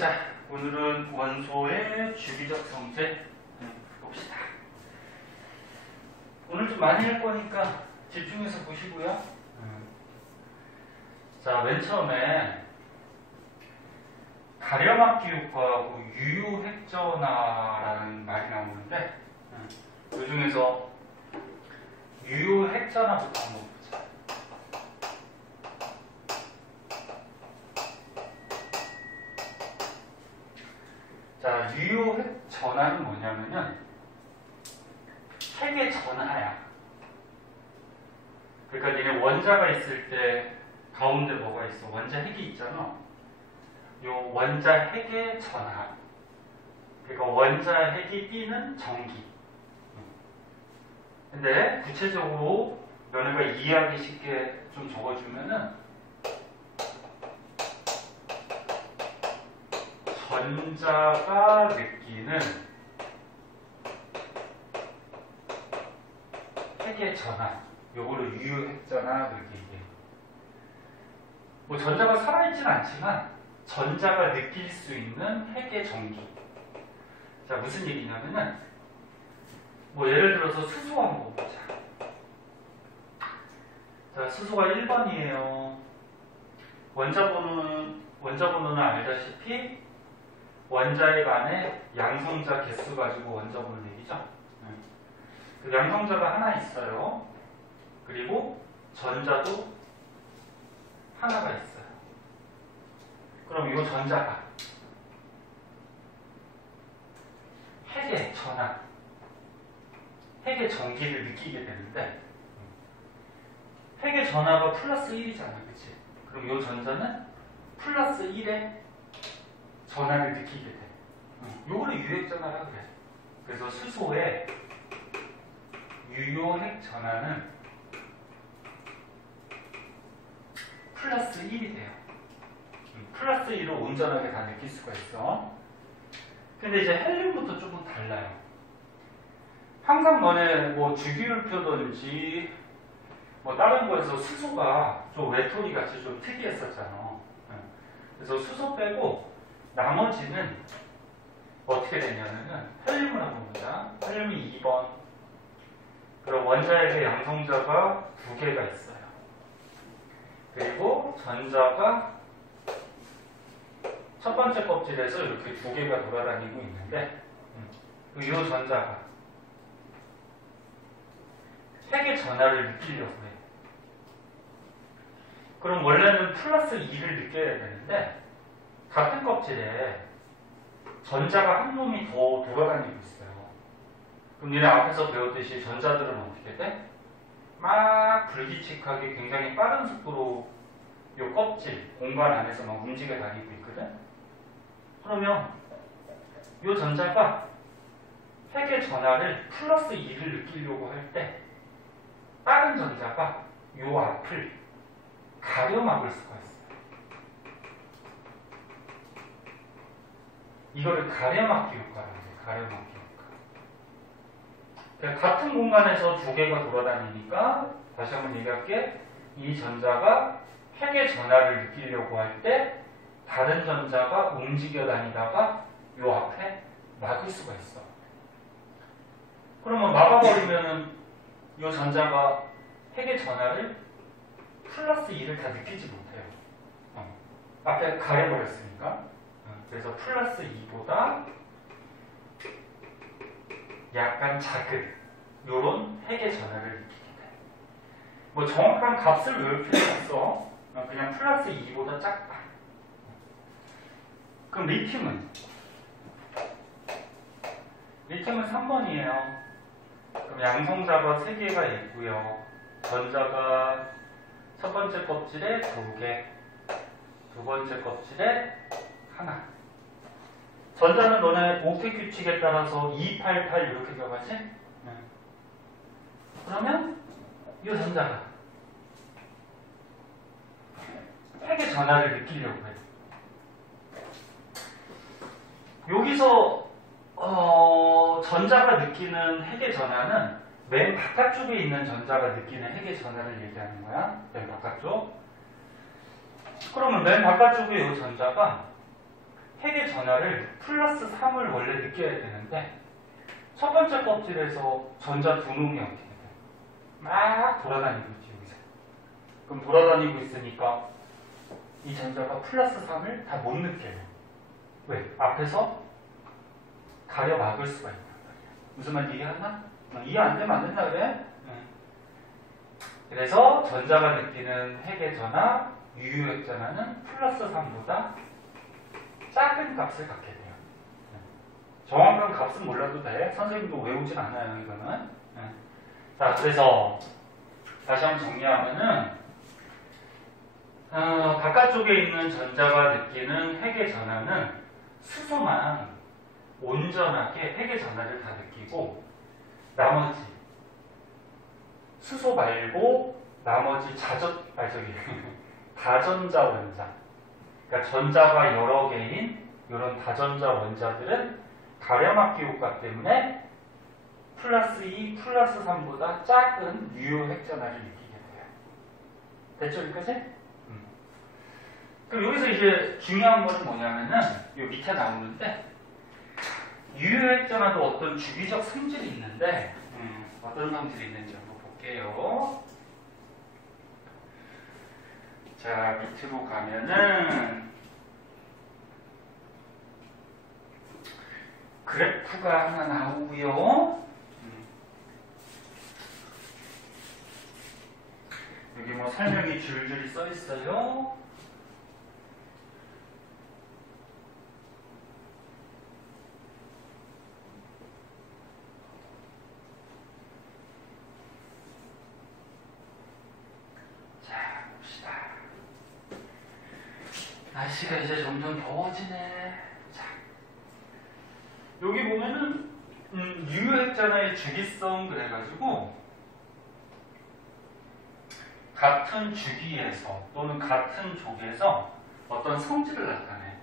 자, 오늘은 원소의 주기적 성질 봅시다. 오늘 좀 많이 할 거니까 집중해서 보시고요. 자, 맨 처음에 가려막기 효과하고 유효핵전화라는 말이 나오는데 그 중에서 유효핵전화부터 한번 보자. 자, 유효핵전화는 뭐냐면은 핵의 전하야. 그러니까 니네 원자가 있을 때 가운데 뭐가 있어? 원자 핵이 있잖아. 요 원자 핵의 전하. 그러니까 원자 핵이 띠는 전기. 근데 구체적으로 너네가 이해하기 쉽게 좀 적어주면은 전자가 느끼는 핵의 전하. 요거를 유효핵전화 이렇게 얘기해요. 뭐 전자가 살아있진 않지만 전자가 느낄 수 있는 핵의 전기. 자, 무슨 얘기냐면은 뭐 예를 들어서 수소 한번 보자. 자, 수소가 1번이에요. 원자번호는 알다시피 원자핵 안에 양성자 개수 가지고 원자번호 얘기죠. 그 양성자가 하나 있어요. 그리고 전자도 하나가 있어요. 그럼 이 전자가 핵의 전하, 핵의 전기를 느끼게 되는데 핵의 전하가 플러스 1이잖아. 그치? 그럼 이 전자는 플러스 1의 전하를 느끼게 돼. 요거를 유효핵전하라고 그래. 그래서 수소의 유효핵 전하는 플러스 1이 돼요. 플러스 1을 온전하게 다 느낄 수가 있어. 근데 이제 헬륨부터 조금 달라요. 항상 너네 뭐 주기율표든지 뭐 다른 거에서 수소가 좀 외톨이 같이 좀 특이했었잖아. 그래서 수소 빼고 나머지는 어떻게 되냐면은 헬륨을 한번 보자. 헬륨이 2번. 그럼 원자핵의 양성자가 2개가 있어요. 그리고 전자가 첫 번째 껍질에서 이렇게 2개가 돌아다니고 있는데 이 전자가 핵의 전하를 느끼려고 해요. 그럼 원래는 플러스 2를 느껴야 되는데 같은 껍질에 전자가 한 놈이 더 돌아다니고 있어요. 그럼 니네 앞에서 배웠듯이 전자들은 어떻게 돼? 막 불규칙하게 굉장히 빠른 속도로 요 껍질, 공간 안에서 막 움직여 다니고 있거든? 그러면 요 전자가 핵의 전하를 플러스 2를 느끼려고 할 때 다른 전자가 요 앞을 가려막을 수가 있어요. 이거를 가려막기 효과라고 해요. 가려막기 효과. 그러니까 같은 공간에서 2개가 돌아다니니까 다시 한번 얘기할게. 이 전자가 핵의 전하를 느끼려고 할 때 다른 전자가 움직여 다니다가 요 앞에 막을 수가 있어. 그러면 막아버리면은 요 전자가 핵의 전하를 플러스 2를 다 느끼지 못해요. 앞에 가려버렸으니까. 그래서 플러스 2보다 약간 작은 요런 핵의 전하를 느끼게 돼. 뭐 정확한 값을 외울 필요가 없어. 그냥 플러스 2보다 작다. 그럼 리튬은 3번이에요. 그럼 양성자가 3개가 있고요. 전자가 첫 번째 껍질에 2개, 두 번째 kop질에 하나. 전자는 너네 옥텟 규칙에 따라서 288 이렇게 적어야지? 그러면 이 전자가 핵의 전하를 느끼려고 해. 여기서 전자가 느끼는 핵의 전하는 맨 바깥쪽에 있는 전자가 느끼는 핵의 전하를 얘기하는 거야. 맨 바깥쪽. 그러면 맨 바깥쪽에 이 전자가 핵의 전하를 플러스 3을 원래 느껴야 되는데 첫 번째 껍질에서 전자 두 놈이 어떻게 돼? 막 돌아다니고 있지 여기서. 그럼 돌아다니고 있으니까 이 전자가 플러스 3을 다 못 느껴요. 왜? 앞에서 가려 막을 수가 있단 말이야. 무슨 말인지 이해하나? 이해 안 되면 안 된다 그래? 그래서 전자가 느끼는 핵의 전하, 유효핵 전하는 플러스 3보다 작은 값을 갖게 돼요. 정확한 값은 몰라도 돼. 선생님도 외우진 않아요, 이거는. 자, 그래서 다시 한번 정리하면은 바깥쪽에 있는 전자가 느끼는 핵의 전하는 수소만 온전하게 핵의 전하를 다 느끼고 나머지 수소 말고 나머지 다전자 원자, 그러니까 전자가 여러 개인 이런 다전자 원자들은 가려막기 효과 때문에 플러스 2, 플러스 3보다 작은 유효 핵전하를 느끼게 돼요. 됐죠, 여기까지? 그럼 여기서 이제 중요한 것은 뭐냐면은 요 밑에 나오는데 유효 핵전하도 어떤 주기적 성질이 있는데 어떤 성질이 있는지 한번 볼게요. 자, 밑으로 가면은 그래프가 하나 나오고요. 여기 뭐 설명이 줄줄이 써 있어요. 자, 봅시다. 날씨가 이제 점점 더워지네. 자, 여기 보면은 유효핵전하의 주기성 그래가지고 같은 주기에서 또는 같은 족에서 어떤 성질을 나타내.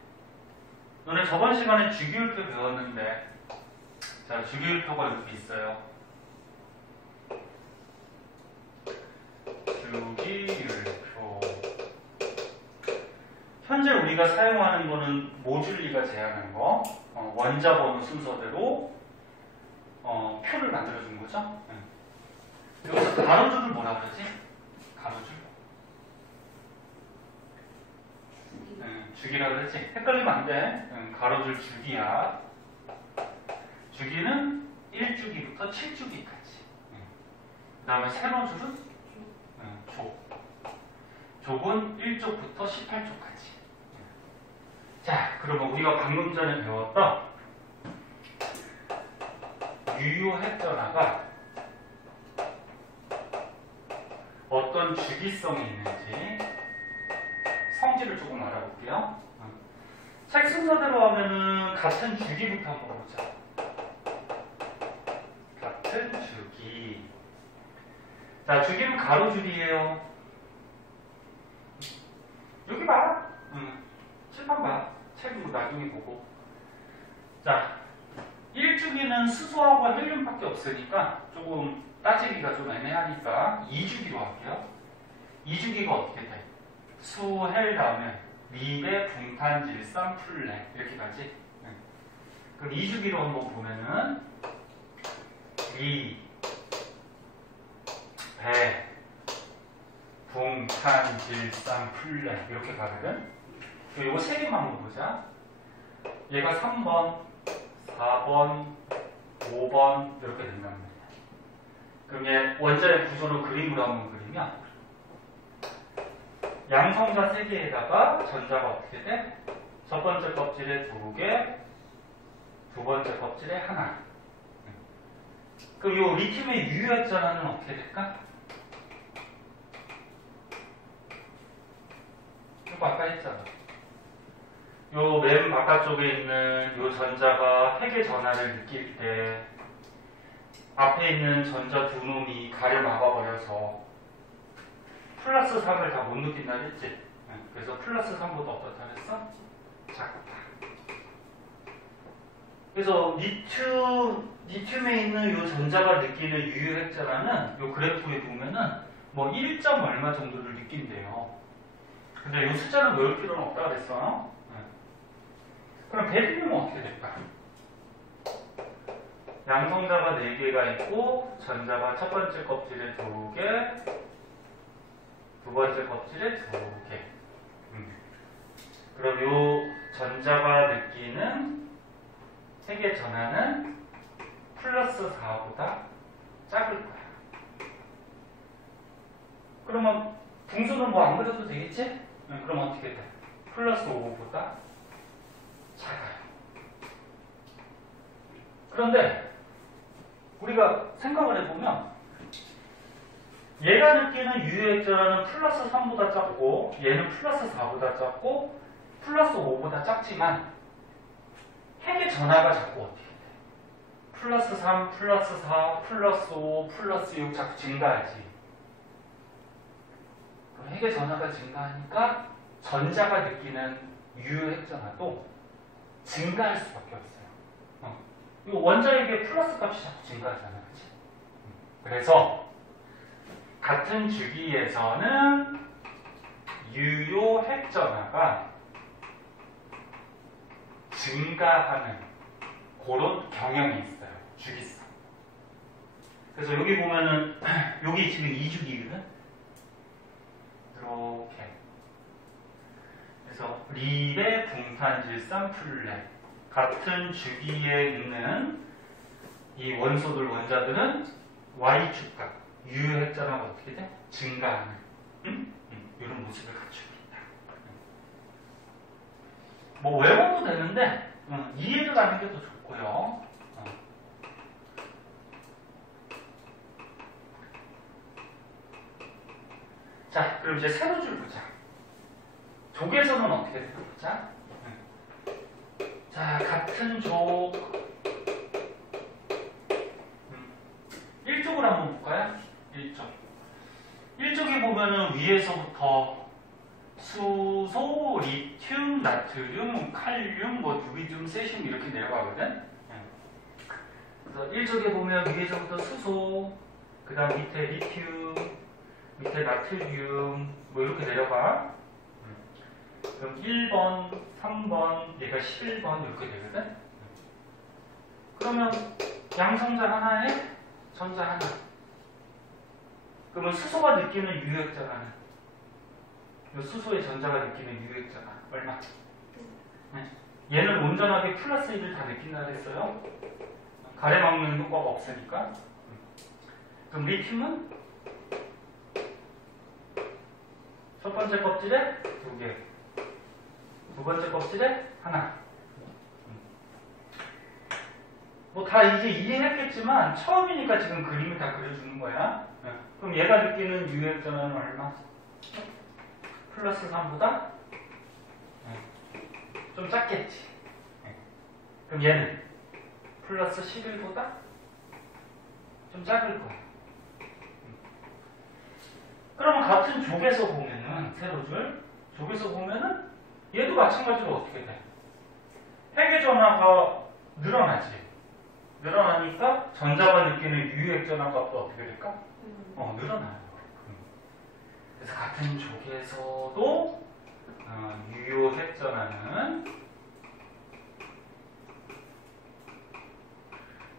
너네 저번 시간에 주기율표 배웠는데, 자, 주기율표가 이렇게 있어요. 주기율표. 현재 우리가 사용하는 거는 모듈리가 제안한 거, 원자 번호 순서대로 표를 만들어준 거죠. 여기서 가로줄을 뭐라 그러지? 가로줄? 주기라 그랬지? 헷갈리면 안 돼. 가로줄 주기야. 주기는 1주기부터 7주기까지. 그 다음에 세로줄은 족. 족은 1족부터 18족까지. 자, 그러면 우리가 방금 전에 배웠던 유효 핵전하가 어떤 주기성이 있는지 성질을 조금 알아볼게요. 책 순서대로 하면은 같은 주기부터 한번 보자. 같은 주기. 자, 주기는 가로줄이에요. 여기 봐. 칠판 봐. 책 뭐 나중에 보고. 자, 1주기는 수소하고 헬륨밖에 없으니까 조금 따지기가 좀 애매하니까 2주기로 할게요. 2주기가 어떻게 돼? 수, 헬 다음에 미배, 붕탄, 질산, 플레 이렇게 가지. 그럼 2주기로 한번 보면은 미, 배, 붕탄, 질산, 플레 이렇게 가거든. 이거 세 개만 한번 보자. 얘가 3번, 4번, 5번 이렇게 된단 말이야. 그럼 얘 원자의 구조를 그림으로 한번 그리면 양성자 3개에다가 전자가 어떻게 돼? 첫 번째 껍질에 2개, 두 번째 껍질에 하나. 그럼 이 리튬의 유효핵전하는 어떻게 될까? 이거 아까 했잖아. 요 맨 바깥쪽에 있는 요 전자가 핵의 전하를 느낄 때 앞에 있는 전자 두 놈이 가려 막아버려서 플러스 3을 다 못 느낀다 했지? 그래서 플러스 3보다 어떻다 그랬어? 작다. 그래서 리튬에 있는 요 전자가 느끼는 유효핵전하는 요 그래프에 보면은 뭐 1점 얼마 정도를 느낀대요. 근데 요 숫자를 외울 필요는 없다 그랬어. 그럼 배비는 어떻게 될까? 양성자가 4개가 있고 전자가 첫 번째 껍질에 2개, 두 번째 껍질에 2개. 그럼 요 전자가 느끼는 핵의 전하는 플러스 4보다 작을 거야. 그러면 분수는 뭐 안 그려도 되겠지? 그럼 어떻게 돼? 플러스 5보다 작아요. 그런데 우리가 생각을 해보면 얘가 느끼는 유의 핵전하는 플러스 3보다 작고 얘는 플러스 4보다 작고 플러스 5보다 작지만 핵의 전하가 자꾸 어떻게 돼? 플러스 3, 플러스 4, 플러스 5, 플러스 6 자꾸 증가하지. 그럼 핵의 전하가 증가하니까 전자가 느끼는 유의 핵전하도 증가할 수밖에 없어요. 이거 원자에게 플러스 값이 자꾸 증가하잖아, 그치? 그래서 같은 주기에서는 유효 핵전하가 증가하는 그런 경향이 있어요. 주기성. 그래서 여기 보면은 여기 지금 2주기거든. 이렇게. 그래서 립의 붕탄질산 플랫 같은 주기에 있는 이 원소들 원자들은 Y축각 유효 핵전하가 어떻게 돼? 증가하는 이런 모습을 갖추고 있다. 뭐 외워도 되는데 이해를 하는 게 더 좋고요. 자, 그럼 이제 세로줄 보자. 족에서는 어떻게 될까 보자. 자, 같은 족 1족을 한번 볼까요? 1족. 1족에 보면은 위에서부터 수소, 리튬, 나트륨, 칼륨, 뭐 누비듐, 세슘 이렇게 내려가거든. 그래서 1족에 보면 위에서부터 수소, 그 다음 밑에 리튬, 밑에 나트륨 뭐 이렇게 내려가. 그럼 1번, 3번, 얘가 11번 이렇게 되거든. 그러면 양성자 하나에 전자 하나. 그러면 수소가 느끼는 유효액자라는 수소의 전자가 느끼는 유효액자가 얼마? 네. 얘는 온전하게 플러스 1을 다 느낀다 그랬어요. 가래막는 효과가 없으니까. 그럼 리튬은 첫 번째 껍질에 2개, 두 번째 껍질에 하나. 뭐 다 이제 이해했겠지만 처음이니까 지금 그림을 다 그려주는 거야. 그럼 얘가 느끼는 유효액전하는 얼마? 플러스 3보다 좀 작겠지. 그럼 얘는 플러스 11보다 좀 작을 거야. 그러면 같은 족에서 보면은 세로줄 족에서 보면은 얘도 마찬가지로 어떻게 돼? 핵의 전하가 늘어나지. 늘어나니까 전자가 느끼는 유효액전하 값도 어떻게 될까? 늘어나요. 그래서 같은 족에서도 유효액전하는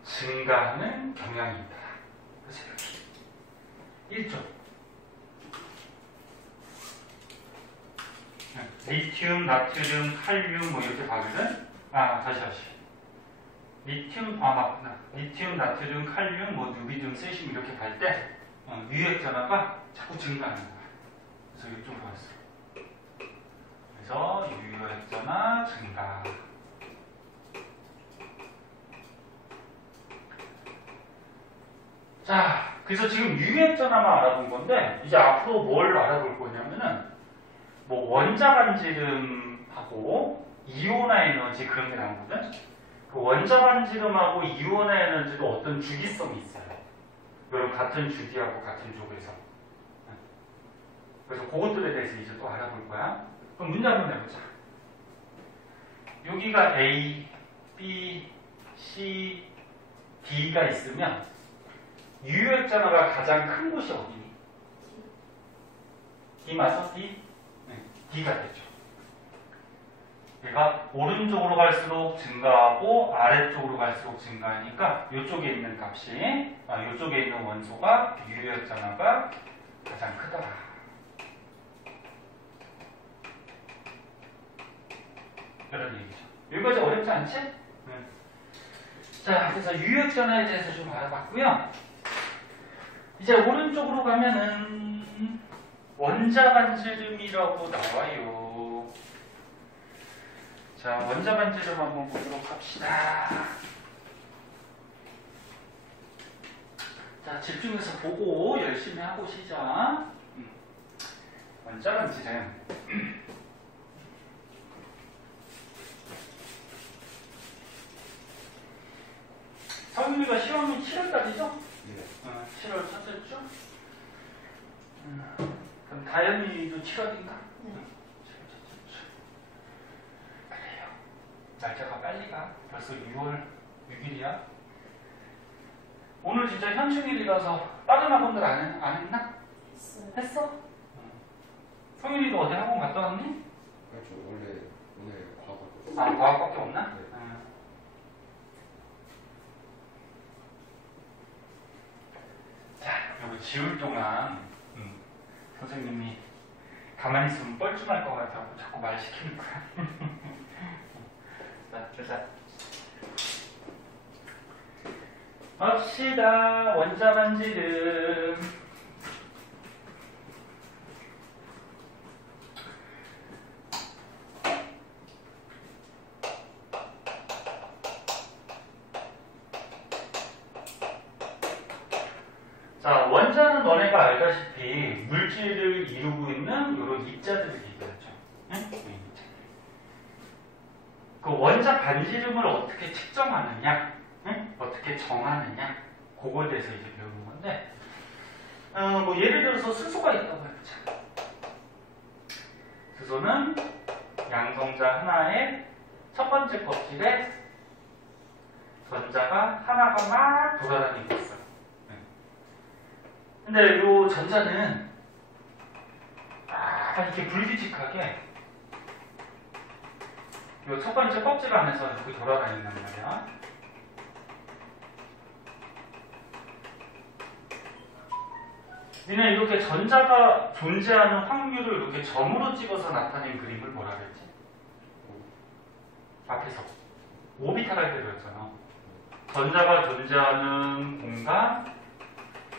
증가하는 경향이 있다. 그래서 이렇게 1조 리튬, 나트륨, 칼륨 뭐 이렇게 가거든. 다시 리튬, 맞구나. 리튬, 나트륨, 칼륨, 뭐 누비듐, 세슘 이렇게 갈 때 유효액전하가 자꾸 증가하는 거야. 그래서 이쪽으로 왔어. 그래서 유효액전하 증가. 자, 그래서 지금 유효액전하만 알아본 건데 이제 앞으로 뭘 알아볼 거냐면은 뭐 원자 반지름하고 이온화 에너지 그런 게 나오거든. 그 원자 반지름하고 이온화 에너지도 어떤 주기성이 있어요. 여러분 같은 주기하고 같은 족에서. 그래서 그것들에 대해서 이제 또 알아볼 거야. 그럼 문제 한번 내보자. 여기가 A, B, C, D가 있으면 유효액전하가 가장 큰 곳이 어디니? D 맞아? D? 네, D가 되죠. 얘가 오른쪽으로 갈수록 증가하고 아래쪽으로 갈수록 증가하니까 이쪽에 있는 값이 이쪽에 있는 원소가 유효역전화가 가장 크더라. 이런 얘기죠. 여기까지 어렵지 않지? 자, 그래서 유효역전화에 대해서 좀 알아봤고요. 이제 오른쪽으로 가면은 원자반지름이라고 나와요. 자, 원자반지름 한번 보도록 합시다. 자, 집중해서 보고 열심히 하고 시작. 원자반지름. 성윤이가 시험이 7월달이죠? 네. 7월 첫째 주? 그럼 다현이도 7월인가? 네. 7월 첫째 주. 그래요. 날짜가 빨리 가. 벌써 6월 6일이야. 오늘 진짜 현충일이라서 다른 학원들 안 했나? 했어요. 했어? 성윤이도 어디 학원 갔다 왔니? 저 원래 오늘 과거. 아, 과학밖에 없나? 네. 자, 이거 지울 동안 선생님이 가만히 있으면 뻘쭘할 것 같아서 자꾸 말 시키는 거야. 자, 합시다. 원자반지름. 자, 원자는 너네가 알다시피 물질을 이루고 있는 이런 입자들을 얘기하죠. 응? 그 원자 반지름을 어떻게 측정하느냐, 응? 어떻게 정하느냐, 그거에 대해서 이제 배우는 건데, 뭐 예를 들어서 수소가 있다고 해보자. 수소는 양성자 하나의 첫 번째 껍질에 전자가 하나가 막 돌아다니고 있어. 근데 이 전자는 이렇게 불규칙하게 이 첫 번째 껍질 안에서 이렇게 돌아다닌단 말이야. 니네 이렇게 전자가 존재하는 확률을 이렇게 점으로 찍어서 나타낸 그림을 뭐라 그랬지? 앞에서 오비탈 할 때 그랬잖아. 전자가 존재하는 공간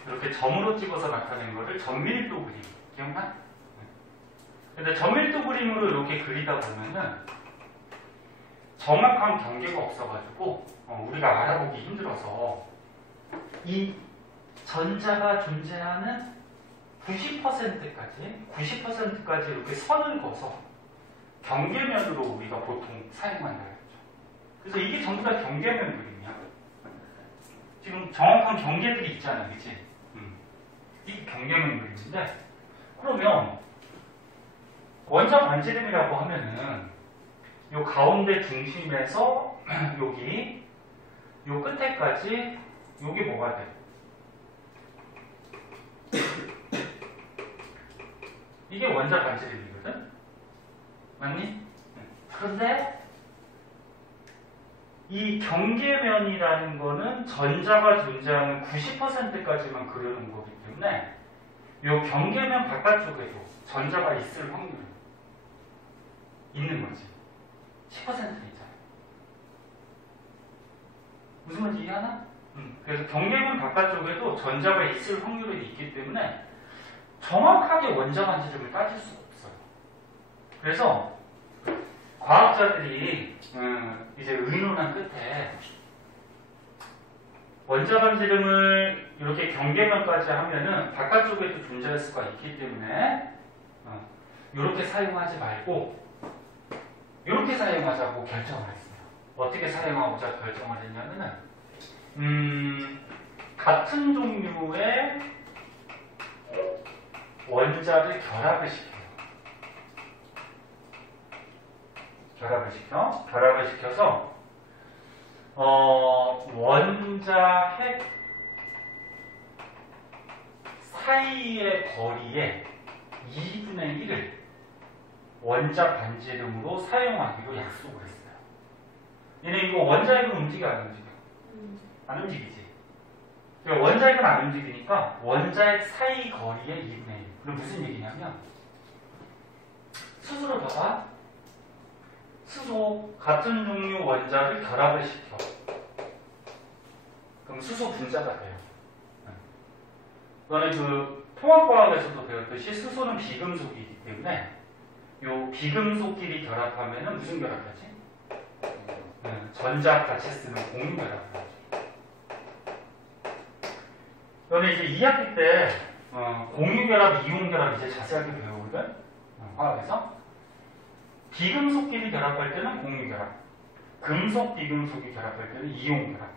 이렇게 점으로 찍어서 나타낸 거를 전밀도 그림. 기억나? 근데 전밀도 그림으로 이렇게 그리다 보면은 정확한 경계가 없어가지고 우리가 알아보기 힘들어서 이 전자가 존재하는 90%까지 이렇게 선을 그어서 경계면으로 우리가 보통 사용한다 그랬죠. 그래서 이게 전부 다 경계면 그림이야. 지금 정확한 경계들이 있잖아, 그치? 이게 경계면 그림인데, 그러면 원자 반지름이라고 하면은 요 가운데 중심에서 여기 요 끝에까지 요게 뭐가 돼? 이게 원자 반지름이거든? 맞니? 그런데 이 경계면이라는 거는 전자가 존재하는 90%까지만 그려놓은 거기 때문에 이 경계면 바깥쪽에도 전자가 있을 확률은 있는 거지. 10%는 있잖아. 무슨 말인지 이해하나? 그래서 경계면 바깥쪽에도 전자가 있을 확률이 있기 때문에 정확하게 원자 반지름을 따질 수가 없어요. 그래서 과학자들이 이제 의논한 끝에 원자 반지름을 이렇게 경계면까지 하면은 바깥쪽에도 존재할 수가 있기 때문에 이렇게 사용하지 말고 이렇게 사용하자고 결정을 했어요. 어떻게 사용하고자 결정을 했냐면은 같은 종류의 원자를 결합을 시켜서 원자 핵 사이의 거리의 2분의 1을 원자 반지름으로 사용하기로 약속을 했어요. 얘네 이거 원자핵은 움직여 안 움직여? 안 움직이지. 그러니까 원자핵은 안 움직이니까 원자핵 사이 거리의 2분의 1. 그럼 무슨 얘기냐면 수소를 봐봐. 수소 같은 종류 원자를 결합을 시켜. 그럼 수소 분자가 돼요. 이거는 그 통합과학에서도 배웠듯이 수소는 비금속이기 때문에 요 비금속끼리 결합하면은 무슨 결합하지? 전자 같이 쓰는 공유 결합을 하죠. 이거는 이제 2학기 때 공유 결합, 이온 결합 이제 자세하게 배우거든. 화학에서 비금속끼리 결합할 때는 공유 결합, 금속 비금속이 결합할 때는 이온 결합.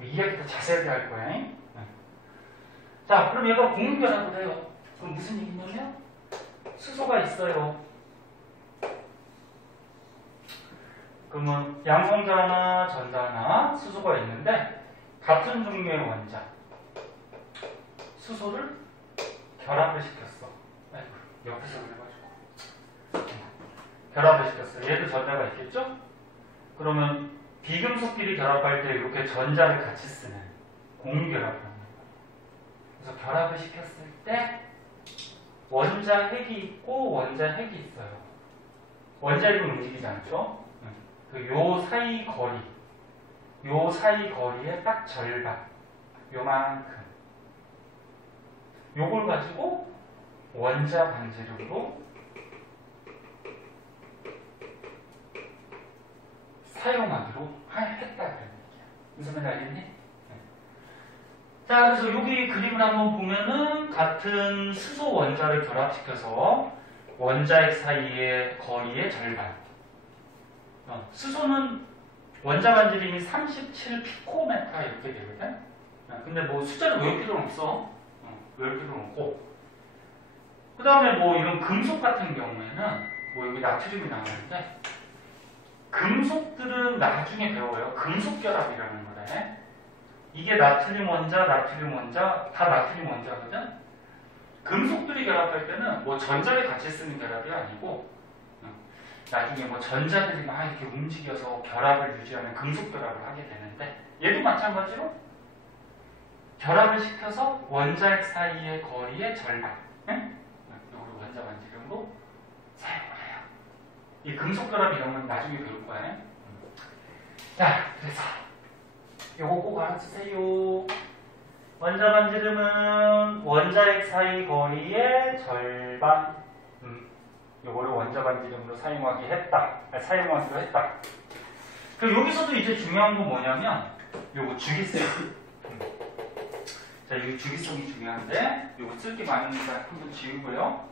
2학기 때 자세하게 할 거야. 자, 그럼 얘가 공유 결합을 해요. 그럼 무슨 얘기냐면 수소가 있어요. 그러면 양성자 하나, 전자 하나, 수소가 있는데 같은 종류의 원자 수소를 결합을 시켰어. 아이고, 옆에서 그래가지고 결합을 시켰어. 얘도 전자가 있겠죠? 그러면 비금속끼리 결합할 때 이렇게 전자를 같이 쓰는 공결합을 합니다. 그래서 결합을 시켰을 때 원자 핵이 있고 원자 핵이 있어요. 원자 핵은 움직이지 않죠? 요 사이 거리, 요 사이 거리의 딱 절반, 요만큼. 요걸 가지고 원자 반지름으로 사용하기로 했다는 얘기야. 무슨 말 알겠니? 자, 그래서 여기 그림을 한번 보면은 같은 수소 원자를 결합시켜서 원자핵 사이의 거리의 절반. 수소는 원자 반지름이 37 피코메타 이렇게 되거든. 근데 뭐 숫자를 외울 필요는 없어. 외울 필요는 없고. 그 다음에 뭐 이런 금속 같은 경우에는 뭐 여기 나트륨이 나오는데 금속들은 나중에 배워요. 금속 결합이라는 거래. 이게 나트륨 원자 다 나트륨 원자거든. 금속들이 결합할 때는 뭐 전자를 같이 쓰는 결합이 아니고 나중에 뭐 전자들이 막 이렇게 움직여서 결합을 유지하는 금속 결합을 하게 되는데 얘도 마찬가지로 결합을 시켜서 원자핵 사이의 거리의 절반, 이걸 원자 반지름으로 사용을 해요. 이 금속 결합 이런 건 나중에 배울 거예요. 자, 그래서 요거 꼭 알아주세요. 원자 반지름은 원자핵 사이 거리의 절반. 요거를 원자 반지름으로 사용하기로 했다. 그리고 여기서도 이제 중요한 건 뭐냐면 요거 주기성. 자, 이 주기성이 중요한데 요거 쓸 게 많으니까 한번 지우고요.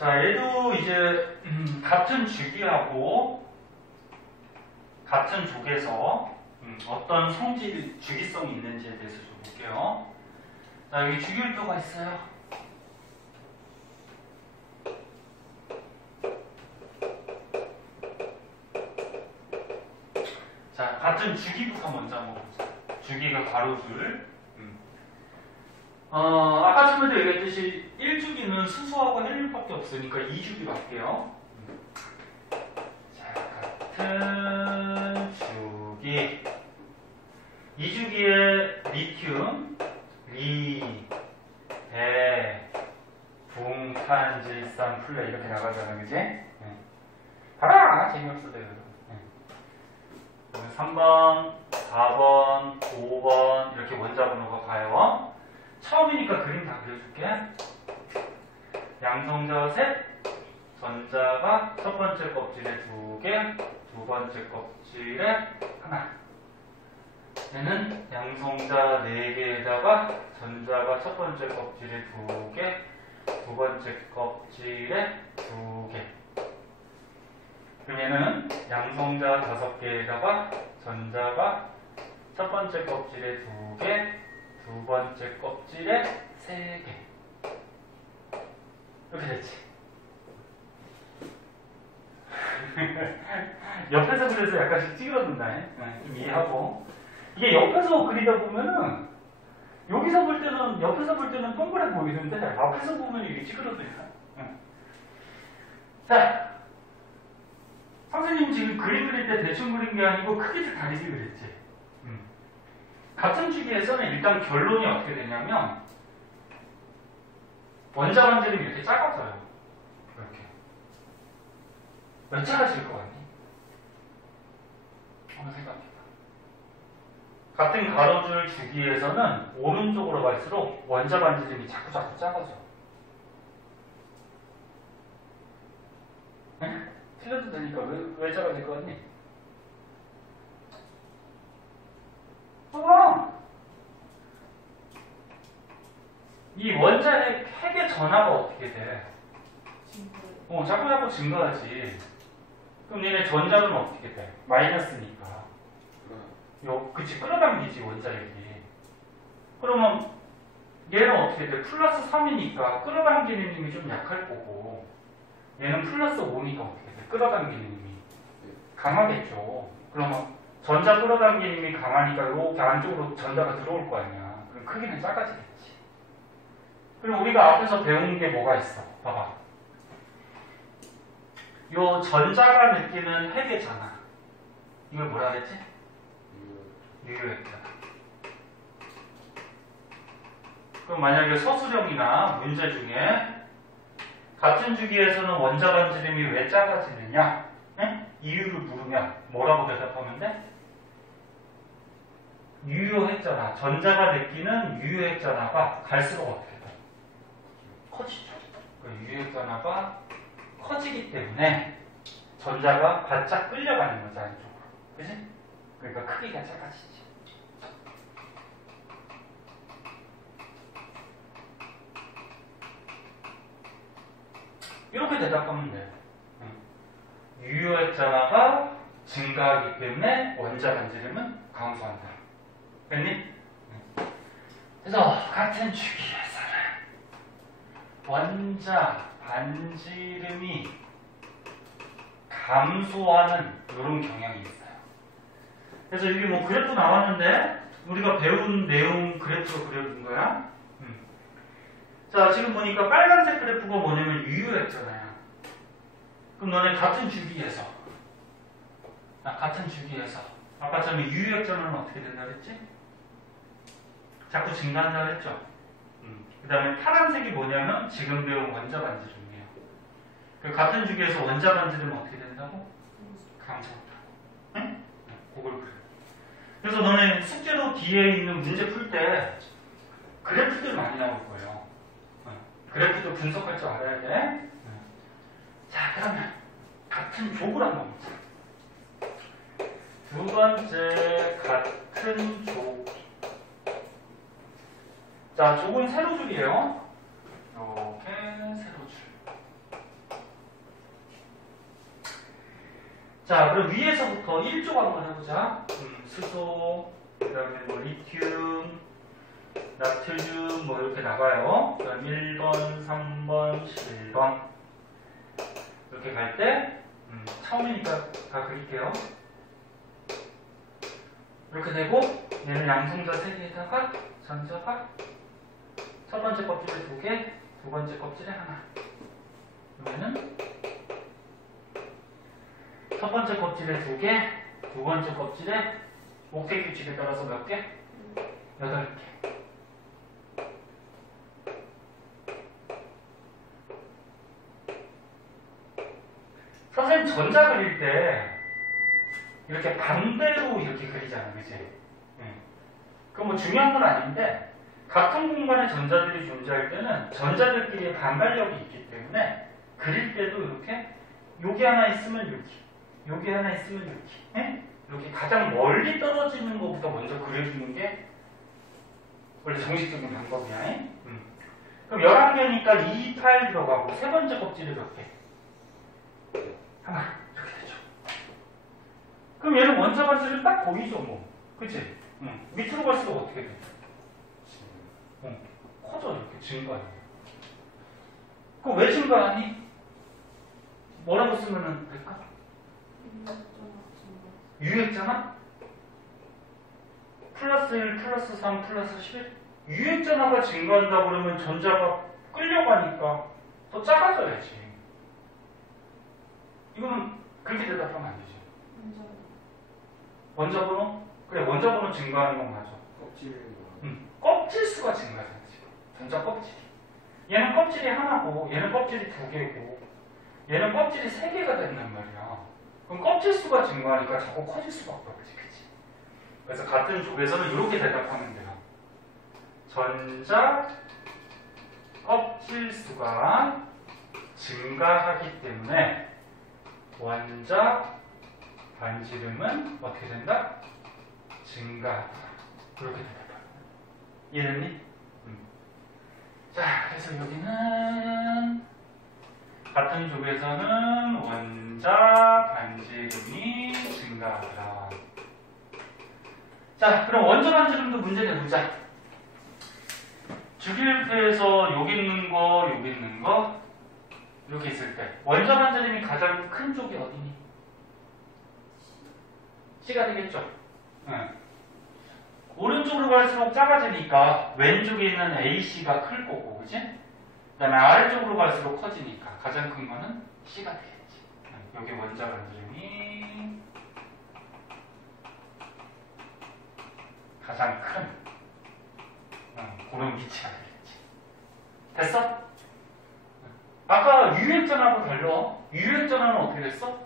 자, 얘도 이제 같은 주기하고 같은 족에서 어떤 성질, 주기성이 있는지에 대해서 좀 볼게요. 자, 여기 주기율표가 있어요. 자, 같은 주기부터 먼저 한번 보자. 주기가 가로줄. 아까 전에도 얘기했듯이 1주기는 수소하고 헬륨밖에 없으니까 2주기 갈게요. 자, 같은 주기. 2주기에 리튬, 리, 배, 붕, 탄, 질산, 플레 이렇게 나가잖아, 그지? 바로 네. 3번, 4번, 5번 이렇게 원자번호가 가요. 처음이니까 그림 다 그려줄게. 양성자 셋, 전자가 첫 번째 껍질에 2개, 두 번째 껍질에 하나. 얘는 양성자 4개에다가 전자가 첫 번째 껍질에 2개, 두 번째 껍질에 2개. 그럼 얘는 양성자 5개에다가 전자가 첫 번째 껍질에 2개, 두 번째 껍질에 3개. 이렇게 됐지. 옆에서 그려서 약간씩 찌그러든다. 좀 이해하고. 이게 옆에서 그리다 보면은 여기서 볼 때는 옆에서 볼 때는 동그랗게 보이는데 앞에서 보면 이게 찌그러져요. 자, 선생님 지금 그림 그릴 때 대충 그린 게 아니고 크게 다르게 그렸지. 같은 주기에서는 일단 결론이 어떻게 되냐면 원자 반지름이 이렇게 작아져요. 이렇게. 왜 작아질 것 같니? 한번 생각해봐. 같은 가로줄 주기에서는 오른쪽으로 갈수록 원자 반지름이 자꾸 작아져. 네? 틀려도 되니까 왜 작아질 것 같니? 봐봐. 이 원자의 핵의 전하가 어떻게 돼? 자꾸 증가하지. 그럼 얘네 전자는 어떻게 돼? 마이너스니까. 그치, 끌어당기지, 원자력이. 그러면 얘는 어떻게 돼? 플러스 3이니까 끌어당기는 힘이 좀 약할 거고, 얘는 플러스 5니까 어떻게 돼? 끌어당기는 힘이 강하겠죠. 그러면 전자 끌어당기는 힘이 강하니까 이렇게 안쪽으로 전자가 들어올 거 아니야. 그럼 크기는 작아지겠지. 그리고 우리가 앞에서 배운 게 뭐가 있어? 봐봐. 요 전자가 느끼는 핵의 전하. 이걸 뭐라 그랬지? 유효했다. 그럼 만약에 서술형이나 문제 중에 같은 주기에서는 원자 반지름이 왜 작아지느냐? 이유를 물으면 뭐라고 대답하면 돼? 유효했잖아. 전자가 느끼는 유효했잖아가 갈수록 어떻게 돼? 커지죠. 그 유효했잖아가 커지기 때문에 전자가 바짝 끌려가는 거지, 안쪽으로. 그지? 그러니까 크기가 작아지지. 이렇게 대답하면 돼. 유효액자가 증가하기 때문에 원자 반지름은 감소한다. 됐니? 그래서 같은 주기에서는 원자 반지름이 감소하는 이런 경향이 있어요. 그래서 이게 뭐 그래프 나왔는데 우리가 배운 내용 그래프로 그려준 거야. 자, 지금 보니까 빨간색 그래프가 뭐냐면 유효액자잖아요. 그럼 너네 같은 주기에서 아까처럼 유효액자는 어떻게 된다 그랬지? 자꾸 증가한다 그랬죠? 그 다음에 파란색이 뭐냐면 지금 배운 원자 반지름이에요. 그 같은 주기에서 원자 반지름은 어떻게 된다고? 감소한다고. 응? 그걸 그래. 그래서 너네 숙제로 뒤에 있는 문제 풀 때 그래프들 많이 나올 거예요. 그래프도 분석할 줄 알아야 돼. 자, 그러면 같은 족을 한번 보자. 두 번째 같은 족. 자, 족은 세로줄이에요. 이렇게 세로줄. 자, 그럼 위에서부터 1족 한번 해보자. 수소, 그 다음에 뭐 리튬, 나트륨 뭐 이렇게 나가요. 그럼 1번, 3번, 7번 이렇게 갈 때 처음이니까 다 그릴게요. 이렇게 되고 얘는 양성자 3개에다가 전자가 첫 번째 껍질에 2개, 두 번째 껍질에 하나. 그러면은 첫 번째 껍질에 2개, 두 번째 껍질에 옥텟 규칙에 따라서 몇 개? 8개. 선생님 전자 그릴 때 이렇게 반대로 이렇게 그리잖아, 그치? 그 뭐 중요한 건 아닌데, 같은 공간에 전자들이 존재할 때는 전자들끼리의 반발력이 있기 때문에 그릴 때도 이렇게 여기 하나 있으면 여기 하나 있으면 여기, 이렇게 가장 멀리 떨어지는 것부터 먼저 그려주는 게 원래 정식적인 방법이야. 그럼 11개니까 2, 8 들어가고 세 번째 껍질이 몇 개? 하나. 이렇게 되죠. 그럼 얘는 원자 반지름 딱 보이죠, 뭐. 그치? 밑으로 갈수록 어떻게 돼? 커져, 이렇게 증가해. 그럼 왜 증가하니? 뭐라고 쓰면 될까? 유액전화? 플러스 1, 플러스 3, 플러스 11? 유액전화가 증가한다 그러면 전자가 끌려가니까 더 작아져야지. 이거는 그렇게 대답하면 안 되죠. 원자번호? 그래, 원자번호 증가하는 건 맞아. 껍질 수가 증가하잖아, 지금. 전자 껍질이. 얘는 껍질이 하나고, 얘는 껍질이 2개고, 얘는 껍질이 3개가 된단 말이야. 그럼 껍질 수가 증가하니까 자꾸 커질 수밖에 없지, 그치? 그래서 같은 쪽에서는 이렇게 대답하면 돼요. 전자 껍질 수가 증가하기 때문에 원자 반지름은 어떻게 된다? 증가하다. 이렇게 대답합니다. 이해됐니? 자, 그래서 여기는 같은 쪽에서는 원자 반지름이 증가하다. 자, 그럼 원자 반지름도 문제 내보자. 주기율표에서 여기 있는 거, 여기 있는 거 이렇게 있을 때 원자 반지름이 가장 큰 쪽이 어디니? C가 되겠죠? 오른쪽으로 갈수록 작아지니까 왼쪽에 있는 AC가 클 거고, 그치? 그 다음에 아래쪽으로 갈수록 커지니까 가장 큰 거는 C가 되겠지. 여기 원자 반지름이 가장 큰 그런 위치가 되겠지. 됐어? 아까 유액전하고 달라. 유액전하는 어떻게 됐어?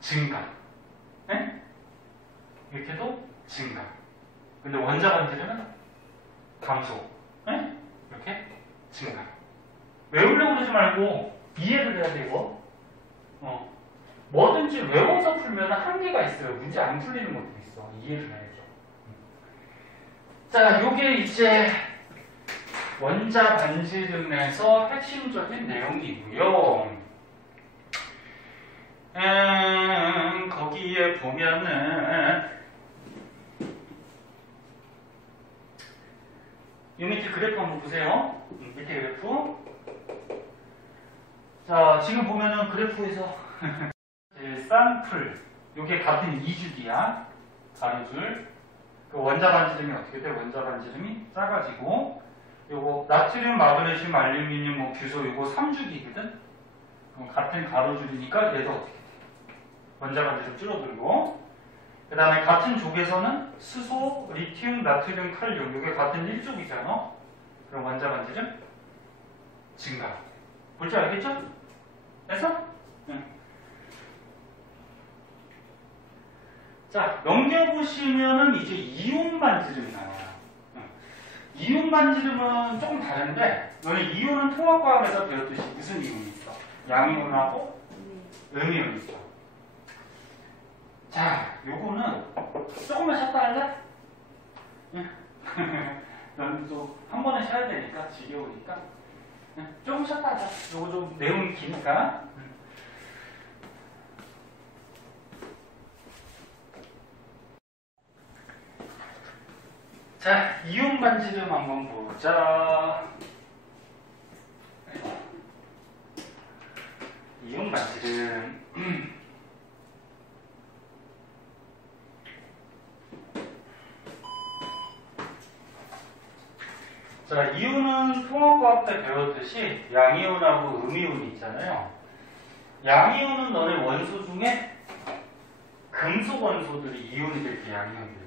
증가. 네? 이렇게도 증가. 근데 원자 반지름은 감소. 네? 이렇게 증가. 외우려고 그러지 말고 이해를 해야 돼, 이거. 뭐든지 외워서 풀면 한계가 있어요. 문제 안 풀리는 것도 있어. 이해를 해야죠. 자, 요게 이제 원자 반지름에서 핵심적인 내용이고요. 거기에 보면은 이 밑에 그래프 한번 보세요. 밑에 그래프. 자, 지금 보면은 그래프에서 쌍풀, 요게 같은 2줄이야. 가로줄. 그 원자 반지름이 어떻게 돼? 원자 반지름이 작아지고, 요거 나트륨, 마그네슘, 알루미늄, 뭐 규소 요거 3줄이거든. 같은 가로줄이니까 얘도 어떻게 돼? 원자 반지름 줄어들고, 그 다음에 같은 쪽에서는 수소, 리튬, 나트륨, 칼륨 요게 같은 1쪽이잖아. 그럼 원자 반지름 증가. 볼 줄 알겠죠? 됐어? 응. 자, 넘겨보시면은 이제 이온 반지름이 나와요. 이온 반지름은 조금 다른데, 너는 이온은 통합과학에서 배웠듯이 무슨 이온이 있어? 양이온하고 음이온이 있어. 자, 요거는 조금만 쉬었다 할래? 응? 너는 또 한 번에 쉬어야 되니까, 지겨우니까. 응? 조금 쉬었다 하자. 요거 좀 내용이 기니까. 자, 이온 반지름 한번 보자. 이온 반지름. 자, 이온은 통합과학 때 배웠듯이 양이온하고 음이온이 있잖아요. 양이온은 너네 원소 중에 금속 원소들이 이온이 될 때 양이온이 되죠.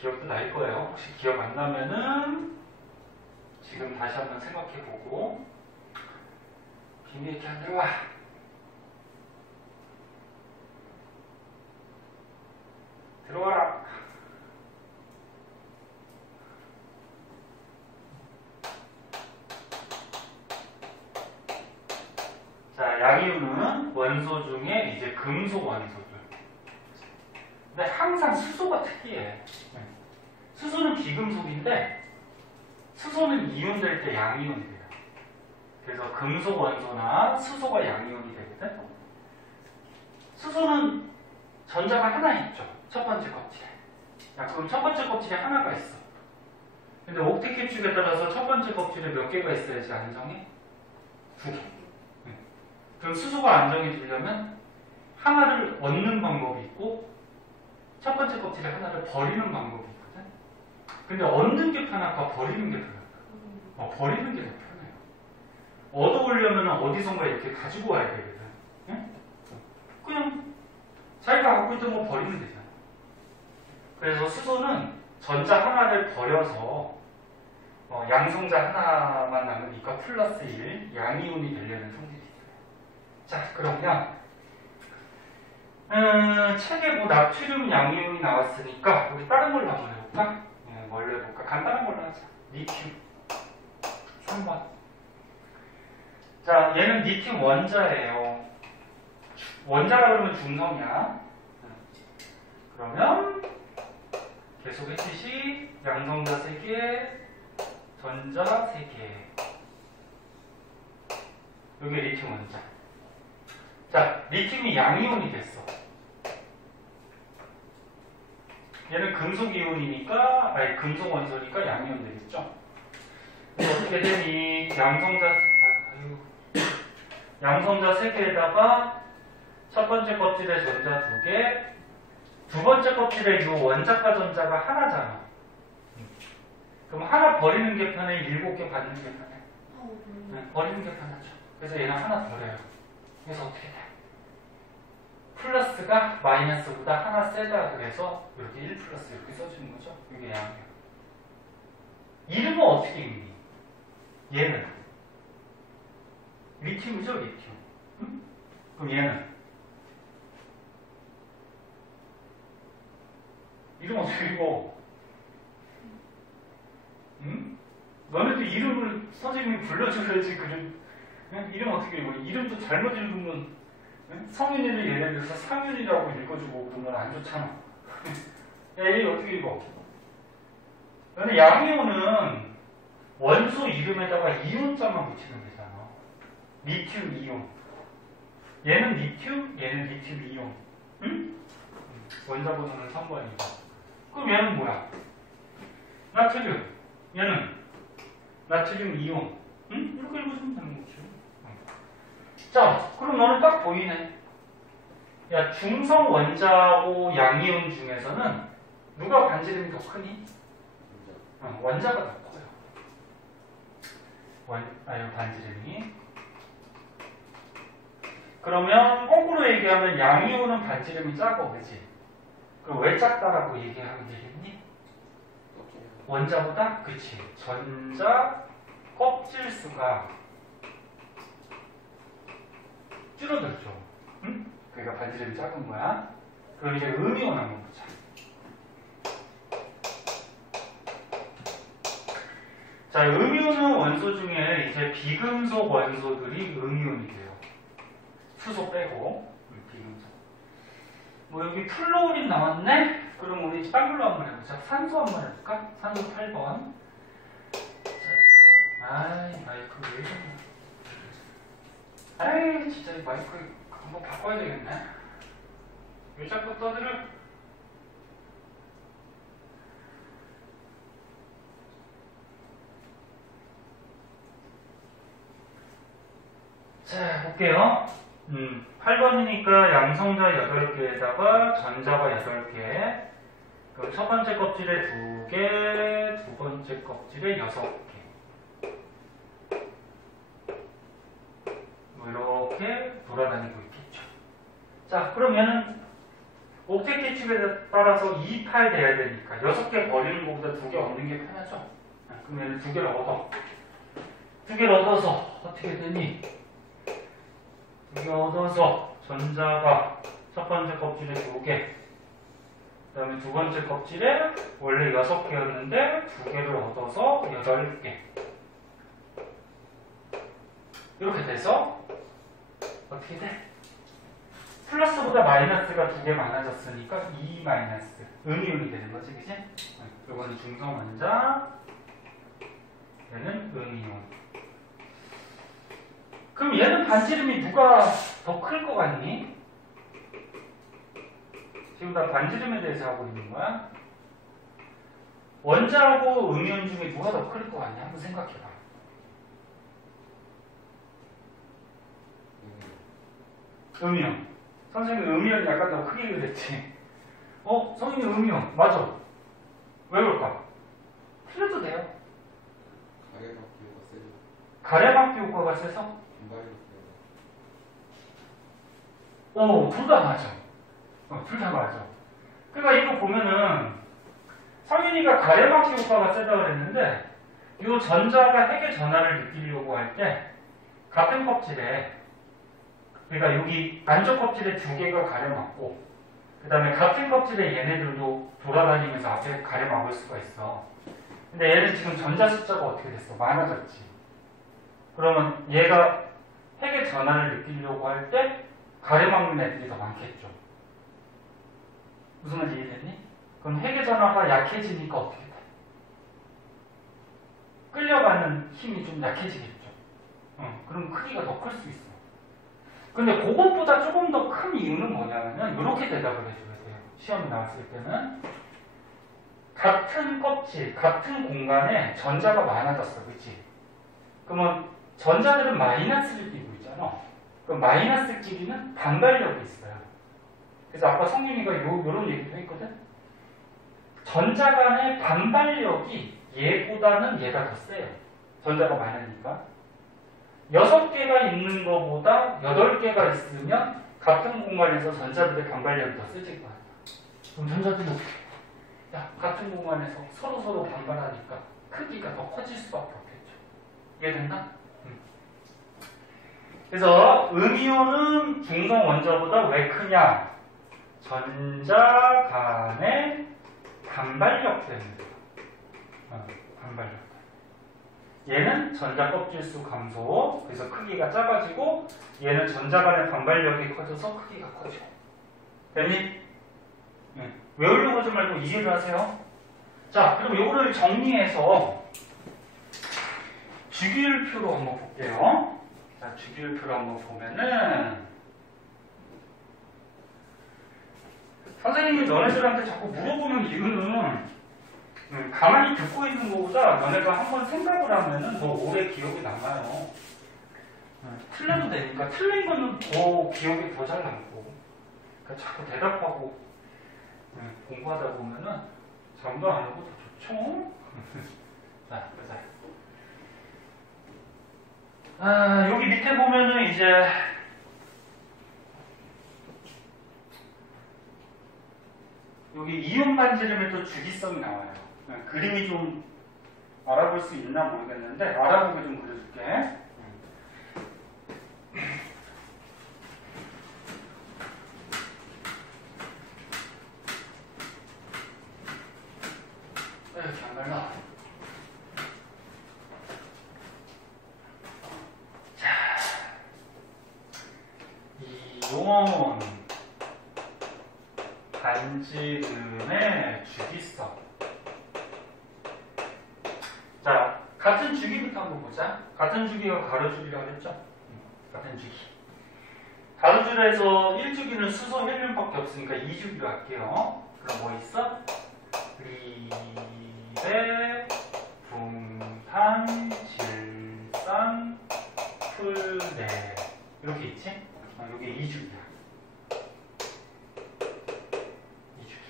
기억도 날 거예요. 혹시 기억 안 나면은 지금 다시 한번 생각해 보고 비밀 이렇게 안 들어와. 양이온은 원소 중에 이제 금속 원소들. 근데 항상 수소가 특이해. 수소는 비금속인데 수소는 이온될 때 양이온이 돼요. 그래서 금속 원소나 수소가 양이온이 되거든. 수소는 전자가 하나 있죠. 첫 번째 껍질에. 야, 그럼 첫 번째 껍질에 하나가 있어. 근데 옥텟 규칙에 따라서 첫 번째 껍질에 몇 개가 있어야지 안정해? 2개. 그럼 수소가 안정이 되려면 하나를 얻는 방법이 있고 첫 번째 껍질에 하나를 버리는 방법이 있거든. 근데 얻는 게 편할까 버리는 게 편할까? 버리는 게 더 편해요. 얻어오려면 어디선가 이렇게 가지고 와야 되거든. 응? 그냥 자기가 갖고 있던 거 버리면 되잖아. 그래서 수소는 전자 하나를 버려서 양성자 하나만 남으니까 플러스 1 양이온이 되려는 성질이 있어요. 자, 그러면 책에 뭐 나트륨 양이온이 나왔으니까 우리 다른 걸로 한번 해볼까? 뭘로 해볼까? 간단한 걸로 하자. 리튬 3번. 자, 얘는 리튬 원자예요. 원자라 그러면 중성이야. 그러면 계속 했듯이 양성자 3개, 전자 3개. 여기 리튬 원자. 자, 리튬이 양이온이 됐어. 얘는 금속 이온이니까, 아니 금속 원소니까 양이온 되겠죠? 근데 어떻게 되니? 양성자 3개에다가 첫 번째 껍질에 전자 2개, 두 번째 껍질에 이 원자과 전자가 하나잖아. 그럼 하나 버리는 게 편해? 7개 받는 게 편해? 버리는 게 편하죠. 그래서 얘는 하나 버려요. 그래서 어떻게 돼? 플러스가 마이너스보다 하나 세다 그래서 이렇게 1 플러스 이렇게 써주는 거죠. 이게 양이에요. 이름은 어떻게 읽니? 얘는 리튬이죠, 리튬. 응? 그럼 얘는 이름 어떻게 읽어? 응? 너네도 이름을 선생님이 불러줘야지. 그냥 이름 어떻게 읽어? 이름도 잘못 읽으면 성윤이를 예를 들어서 상윤이라고 읽어주고 그러면 안 좋잖아. 야, 얘 어떻게 읽어? 근데 양이온은 원소 이름에다가 이온자만 붙이면 되잖아. 리튬 이온. 얘는 리튬, 얘는 리튬 이온. 응? 원자 번호는 3번이고. 그럼 얘는 뭐야? 나트륨. 얘는 나트륨 이온. 응? 이렇게 읽어주면 되는 거지. 자, 그럼 너는 딱 보이네. 야, 중성 원자하고 양이온 중에서는 누가 반지름이 더 크니? 원자가 더 커요. 반지름이. 그러면 거꾸로 얘기하면 양이온은 반지름이 작아, 그치? 그럼 왜 작다라고 얘기하면 되겠니? 원자보다? 그치. 전자 껍질 수가 줄어들죠. 응? 그러니까 반지름이 작은 거야. 그럼 이제 음이온 한번 보자. 자, 음이온은 원소 중에 이제 비금속 원소들이 음이온이 돼요. 수소 빼고 비금속. 뭐 여기 플로린 나왔네? 그럼 우리 딴 걸로 한번 해보자. 산소 한번 해볼까? 산소 8번. 자, 아이 마이크 왜 이러냐. 아이 진짜 이 마이크 한번 바꿔야 되겠네. 왜 자꾸 떠들어? 자, 볼게요. 8번이니까 양성자 8개에다가 전자가 8개. 그럼 첫 번째 껍질에 2개, 두 번째 껍질에 6개. 뭐 이렇게 돌아다니고 있겠죠. 자, 그럼 얘는 옥텟 규칙에 따라서 2, 8 돼야 되니까 6개 버리는 것보다 2개 얻는 게 편하죠. 그럼 얘는 2개를 얻어. 2개를 얻어서 어떻게 되니? 2개 얻어서 전자가 첫 번째 껍질에 2개, 그 다음에 두 번째 껍질에 원래 6개였는데 2개를 얻어서 8개. 이렇게 돼서 어떻게 돼? 플러스보다 마이너스가 두 개 많아졌으니까 2 마이너스 음이온이 되는 거지, 그치? 이거는 중성 원자, 얘는 음이온. 그럼 얘는 반지름이 누가 더 클 것 같니? 지금 다 반지름에 대해서 하고 있는 거야. 원자하고 음이온 중에 누가 더 클 것 같냐? 한번 생각해봐. 음이온. 선생님 음이온 약간 더 크게 그랬지. 선생님 음이온. 맞아. 왜 그럴까? 틀려도 돼요. 가래막기 효과 세죠. 가래막기 효과가 세서? 둘 다 맞아. 둘 다 맞아. 그러니까 이거 보면은 성윤이가 가래막기 효과가 세다고 그랬는데 이 전자가 핵의 전하를 느끼려고 할 때 같은 껍질에 그러니까 여기 안쪽 껍질에 두 개가 가려막고 그 다음에 같은 껍질에 얘네들도 돌아다니면서 앞에 가려막을 수가 있어. 근데 얘는 지금 전자 숫자가 어떻게 됐어? 많아졌지. 그러면 얘가 핵의 전하를 느끼려고 할 때 가려막는 애들이 더 많겠죠. 무슨 말인지 이해됐니? 그럼 핵의 전하가 약해지니까 어떻게 돼? 끌려가는 힘이 좀 약해지겠죠. 그럼 크기가 더 클 수 있어. 근데 그것보다 조금 더 큰 이유는 뭐냐면은 이렇게 대답을 해줘야 돼요. 시험에 나왔을 때는 같은 껍질, 같은 공간에 전자가 많아졌어, 그치? 그러면 전자들은 마이너스를 띠고 있잖아. 그럼 마이너스 끼리는 반발력이 있어요. 그래서 아까 성윤이가 요런 얘기도 했거든. 전자 간의 반발력이 얘보다는 얘가 더 세요. 전자가 많으니까. 6개가 있는 것보다 8개가 있으면 같은 공간에서 전자들의 반발력이 더 세질 거 아니야. 그럼 전자들이 어떻게 해? 야, 같은 공간에서 서로 반발하니까 크기가 더 커질 수밖에 없겠죠. 이해됐나? 그래서 음이온은 중성 원자보다 왜 크냐? 전자 간의 반발력 때문에. 반발력. 얘는 전자 껍질수 감소, 그래서 크기가 작아지고 얘는 전자 간의 반발력이 커져서 크기가 커져. 됐니? 외우려고 하지 말고 이해를 하세요. 자, 그럼 이거를 정리해서 주기율표로 한번 볼게요. 자, 주기율표로 한번 보면은 선생님이 너네들한테 자꾸 물어보는 이유는 가만히 듣고 있는 것보다 너네가 한번 생각을 하면은 더 오래 기억이 남아요. 틀려도 되니까 틀린 거는 더 기억이 더 잘 남고 그러니까 자꾸 대답하고 공부하다 보면은 잠도 안 오고 더 좋죠? 자, 보자. 여기 밑에 보면은 이제 여기 이온 반지름의 또 주기성이 나와요. 그림이 좀 알아볼 수 있나 모르겠는데 알아보게 좀 그려줄게. 이렇게 안 갈라. 자, 이온 반지름의 주기성. 자, 같은 주기부터 한번 보자. 같은 주기가 가로주기라고 했죠? 같은 주기. 가로줄에서 1주기는 수소 헬륨밖에 없으니까 2주기로 할게요. 그럼 뭐 있어? 리베, 붕탄, 질산, 풀네. 이렇게 있지? 여기 2주기야. 2주기.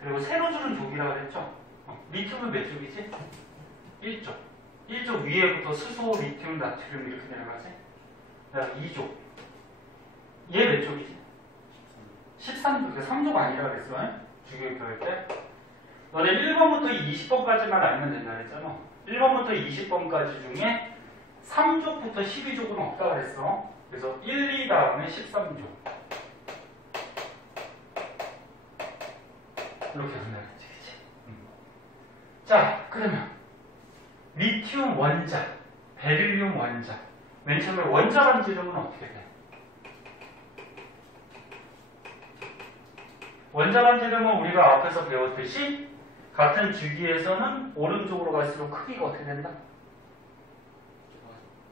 그리고 세로줄은 조기라고 했죠? 리튬은 몇 쪽이지? 1쪽. 1쪽 위에부터 수소, 리튬, 나트륨 이렇게 내려가지? 그다음 2쪽. 얘 몇 쪽이지? 13쪽. 그 3쪽 아니라 그랬어. 주기율표 할 때. 너네 1번부터 20번까지만 알면 된다 그랬잖아. 1번부터 20번까지 중에 3족부터 12족은 없다 그랬어. 그래서 1, 2 다음에 13족. 이렇게 된다겠지, 그치? 자, 그러면 리튬 원자, 베릴륨 원자. 맨 처음에 원자 반지름은 어떻게 돼? 원자 반지름은 우리가 앞에서 배웠듯이 같은 주기에서는 오른쪽으로 갈수록 크기가 어떻게 된다?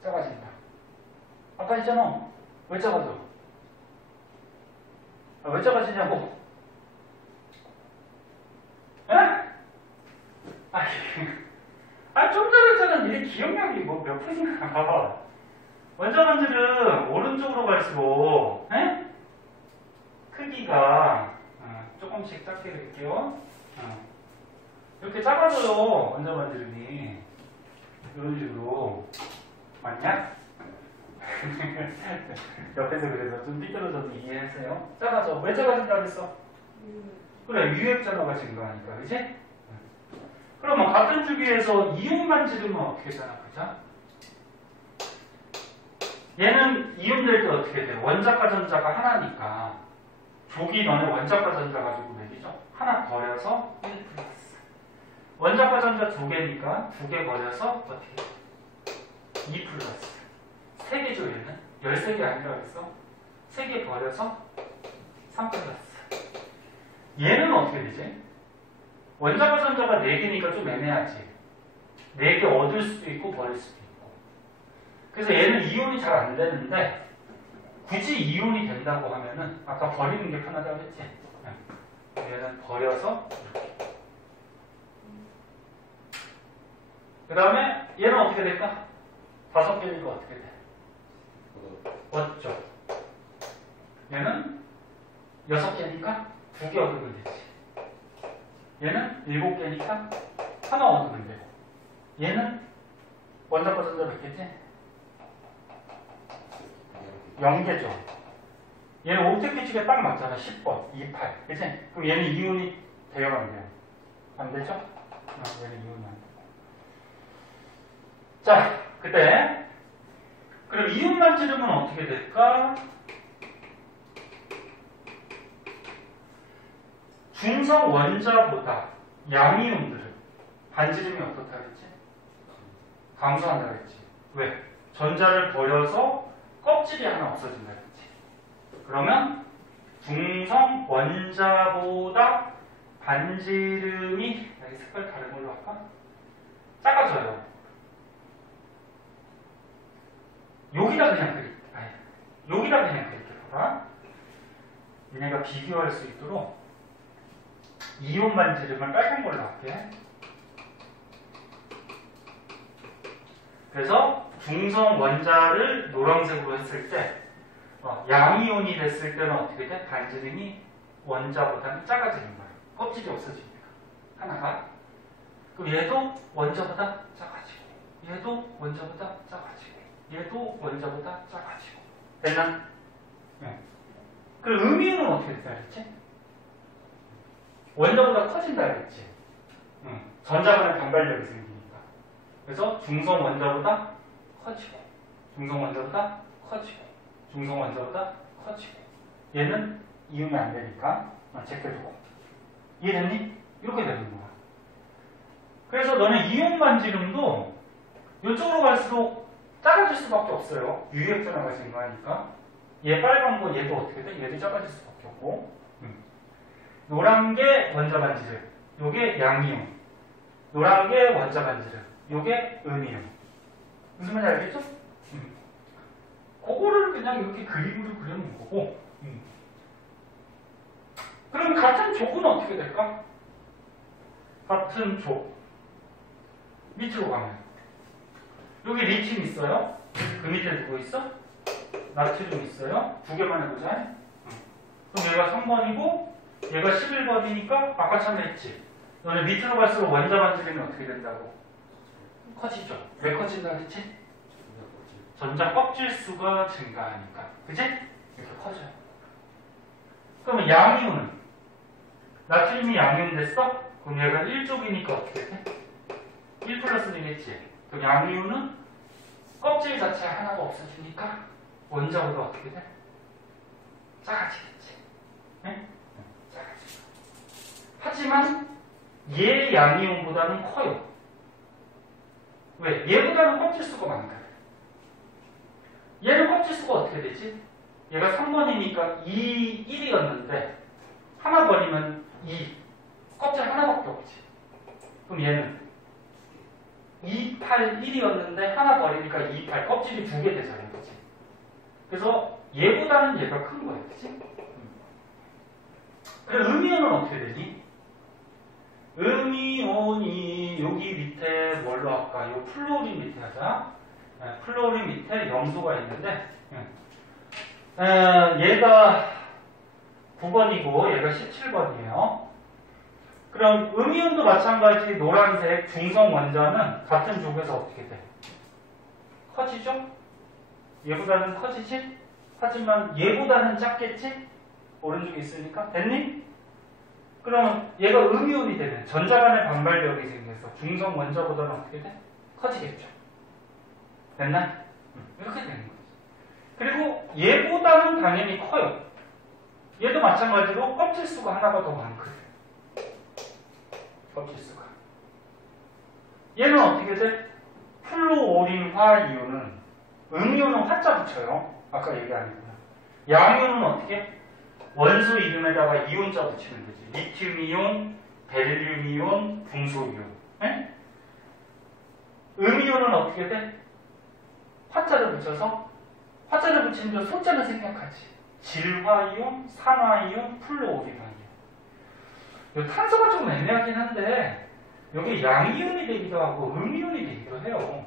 작아진다. 아까 했잖아. 왜 작아져? 왜 작아지냐고? 에? 좀 전에 했잖아. 니네 기억력이 뭐 몇 푼인가 봐봐. 원자 반지름 오른쪽으로 갈수록 크기가 조금씩 작게 그릴게요. 이렇게 작아져요. 원자 반지름이 이런 식으로. 맞냐? 옆에서 그래서 좀 삐뚤어져도 이해하세요. 작아져. 왜 작아진다고 했어? 그래, 유액전화가 증가하니까, 그치? 그러면 같은 주기에서 이온 반지름은 어떻게 되나 보자. 얘는 이온될 때 어떻게 돼? 원자과 전자가 하나니까 조기 너네 원자과 전자 가지고 매기죠? 하나 버려서 1 플러스. 원자과 전자 2개니까 2개 버려서 어떻게 돼? 2 플러스. 3개죠 얘는? 13개 아니라 그랬어? 3개 버려서 3 플러스. 얘는 어떻게 되지? 원자과 전자가 4개니까 좀 애매하지. 4개 얻을 수도 있고 버릴 수도 있고. 그래서 얘는 이온이 잘 안 되는데 굳이 이온이 된다고 하면은 아까 버리는 게 편하다고 했지? 얘는 버려서 그 다음에 얘는 어떻게 될까? 5개니까 어떻게 돼? 얻죠. 얘는 6개니까 2개 얻으면 되지. 얘는 7개니까 하나 얻으면 되고. 얘는 원자과 전자 몇 개지? 0개죠. 얘는 옥텟 규칙에 딱 맞잖아. 10번, 28. 그치? 그럼 얘는 이온이 돼요, 안 돼요? 안 되죠? 얘는 이온이 안 돼요. 자, 그때 그럼 이온 반지름은 어떻게 될까? 중성 원자보다 양이온들은 반지름이 어떻다 그랬지? 감소한다 그랬지. 왜? 전자를 버려서 껍질이 하나 없어진다 그랬지. 그러면 중성 원자보다 반지름이 여기 색깔 다른 걸로 할까? 작아져요. 여기다 그냥 그릴게. 여기다 그냥 그릴게. 봐봐. 얘네가 비교할 수 있도록 이온 반지름을 빨간 걸로 할게. 그래서 중성 원자를 노란색으로 했을 때 양이온이 됐을 때는 어떻게 돼? 반지름이 원자보다는 작아지는 거야. 껍질이 없어집니다. 하나가. 그럼 얘도 원자보다 작아지고 얘도 원자보다 작아지고 얘도 원자보다 작아지고. 됐나? 네. 그럼 음이온은 어떻게 된다 그랬지? 원자보다 커진다 그랬지. 전자 간의 반발력이 생기니까. 그래서 중성 원자보다 커지고 중성 원자보다 커지고 중성 원자보다 커지고. 얘는 이용이 안 되니까 제껴두고. 이해됐니? 이렇게 되는 거야. 그래서 너는 이온 반지름도 이쪽으로 갈수록 작아질 수밖에 없어요. 유액전화가 증가하니까. 얘 빨간 거 얘도 어떻게 돼? 얘도 작아질 수밖에 없고. 노란 게 원자 반지름, 요게 양이온. 노란 게 원자 반지름, 요게 음이온. 무슨 말인지 알겠죠? 그거를 그냥 이렇게 그림으로 그려놓은 거고. 그럼 같은 족은 어떻게 될까? 같은 족 밑으로 가면 여기 리튬 있어요? 그 밑에 누구 있어? 나트륨 있어요? 2개만 해보자. 그럼 얘가 3번이고 얘가 11번이니까 아까처럼 했지. 너네 밑으로 갈수록 원자 반지름이 어떻게 된다고? 커지죠. 왜 커진다 그랬지? 전자 껍질 수가 증가하니까. 그치? 이렇게 커져요. 그러면 양이온은? 나트륨이 양이온 됐어? 그럼 얘가 1족이니까 어떻게 돼? 1 플러스 되겠지. 그럼 양이온은 껍질 자체 하나가 없어지니까 원자보다 어떻게 돼? 작아지겠지. 네? 작아지죠. 하지만 얘 양이온보다는 커요. 왜? 얘보다는 껍질 수가 많다. 얘는 껍질 수가 어떻게 되지? 얘가 3번이니까 1이었는데 하나 버리면 2. 껍질 하나밖에 없지. 그럼 얘는 2, 8, 1이었는데 하나 버리니까 2, 8 껍질이 2개 되잖아요. 그치? 그래서 얘보다는 얘가 큰 거야. 그치? 그래, 음이온은 어떻게 되니? 음이온이 여기 밑에 뭘로 할까? 요 플로린 밑에 하자. 플로린 밑에 염소가 있는데 얘가 9번이고 얘가 17번이에요. 그럼 음이온도 마찬가지 노란색 중성 원자는 같은 쪽에서 어떻게 돼? 커지죠? 얘보다는 커지지? 하지만 얘보다는 작겠지? 오른쪽에 있으니까. 됐니? 그럼 얘가 음이온이 되면 전자 간의 반발력이 생겨서 중성 원자보다는 어떻게 돼? 커지겠죠. 됐나? 이렇게 되는 거지. 그리고 얘보다는 당연히 커요. 얘도 마찬가지로 껍질 수가 하나가 더 많거든. 껍질 수가. 얘는 어떻게 돼? 플루오린화 이온은 음이온은 화자 붙여요. 아까 얘기 안 했구나. 양이온은 어떻게? 원소 이름에다가 이온자 붙이면 되지. 리튬 이온, 베릴륨 이온, 중소 이온. 네? 음이온은 어떻게 돼? 화자를 붙여서 화자를 붙이는데 소자는 생략하지. 질화이온, 산화이온, 플루오린화이온. 이 탄소가 좀 애매하긴 한데 여기 양이온이 되기도 하고 음이온이 되기도 해요.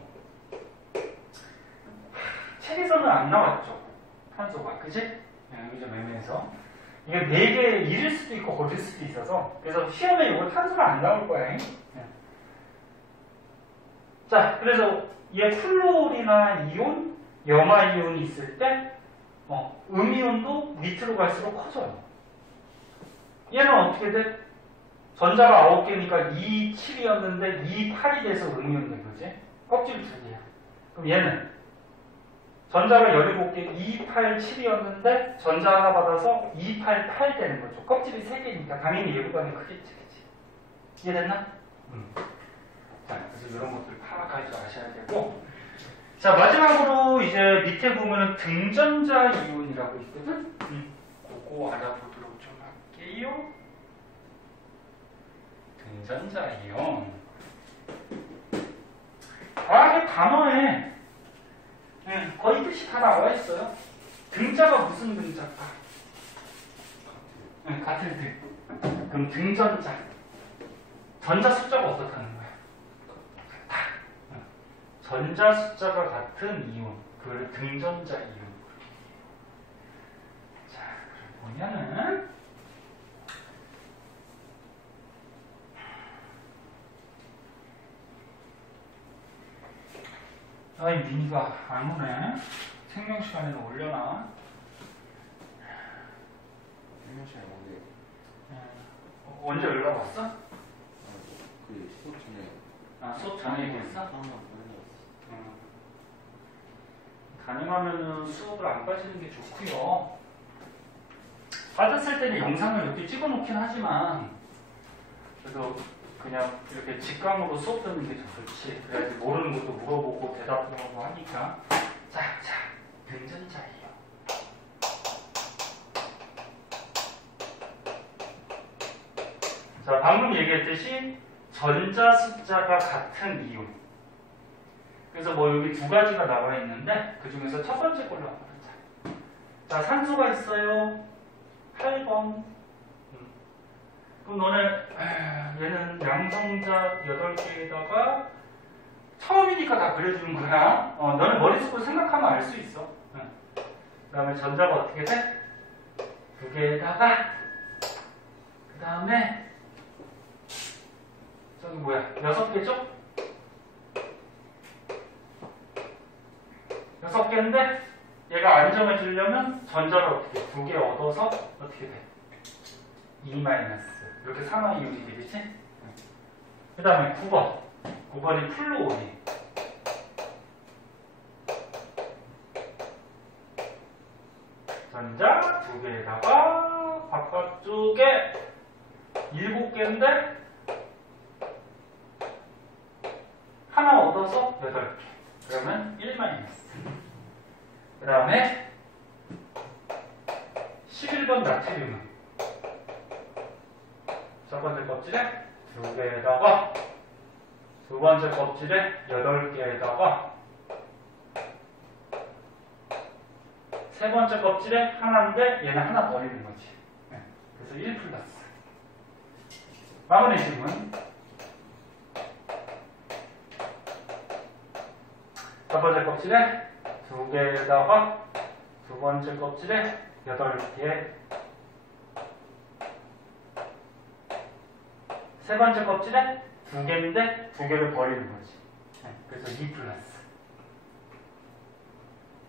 책에서는 안 나왔죠. 탄소가. 그치? 여기 좀 애매해서. 이게 4개 잃을 수도 있고 거둘 수도 있어서 그래서 시험에 이거 탄소가 안 나올 거야. 자, 그래서 얘 플루오린화 이온, 염화 이온이 있을 때 음이온도 밑으로 갈수록 커져요. 얘는 어떻게 돼? 전자가 9개니까 2, 7이었는데 2, 8이 돼서 음이온 된 거지. 껍질 2개야. 그럼 얘는 전자가 17개, 2, 8, 7이었는데 전자 하나 받아서 2, 8, 8 되는 거죠. 껍질이 3개니까 당연히 얘보다는 크겠지. 그치? 이해됐나? 자, 그래서 이런 것들 파악할 줄 아셔야 되고. 자, 마지막으로 이제 밑에 보면은 등전자 이온이라고 있거든? 그거 알아보도록 좀 할게요. 등전자 이온. 과학의 단어에 거의 뜻이 다 나와 있어요. 등자가 무슨 등자일까? 같은 등. 그럼 등전자. 전자 숫자가 어떻다는 거야? 같다. 전자 숫자가 같은 이온. 그걸 등전자 이온. 자, 그럼 보면은 아이 미니가 안 오네. 생명 시간에는 올려놔. 생명 시간에 오는데 언제 연락 왔어? 그 수업 전에 수업 전에 얘기했어? 하나 가능하면은 수업을 안 빠지는 게 좋고요. 빠졌을 때는 영상을 이렇게 찍어놓긴 하지만 그래도 그냥 이렇게 직감으로 수업 듣는 게 좋지. 그래야지 모르는 것도 물어보고 대답하고 하니까. 자, 등전자예요. 자, 방금 얘기했듯이 전자 숫자가 같은 이온. 그래서 뭐 여기 2가지가 나와 있는데 그 중에서 첫 번째 걸로 한번 보자. 자, 산소가 있어요. 8번. 그럼 너네 얘는 양성자 8개에다가 처음이니까 다 그려주는 거야. 너네 머릿속으로 생각하면 알 수 있어. 그 다음에 전자가 어떻게 돼? 2개에다가 그 다음에 저기 뭐야 6개죠? 6개인데 얘가 안정해 주려면 전자를 어떻게 2개 얻어서 어떻게 돼? 2- 이렇게 산화이온이 되겠지? 그 다음에 9번이 플루오린. 전자 2개에다가 바깥쪽에 7개인데 하나 얻어서 8개. 그러면 1-. 그 다음에 11번 나트륨은 첫 번째 껍질에 2개에다가 두 번째 껍질에 8개에다가 세 번째 껍질에 하나인데 얘는 하나 버리는 거지. 네. 그래서 1 플러스. 마그네슘은 첫 번째 껍질에 2개에다가 두 번째 껍질에 8개, 세 번째 껍질에 2개인데 2개를 버리는 거지. 네. 그래서 2 플러스.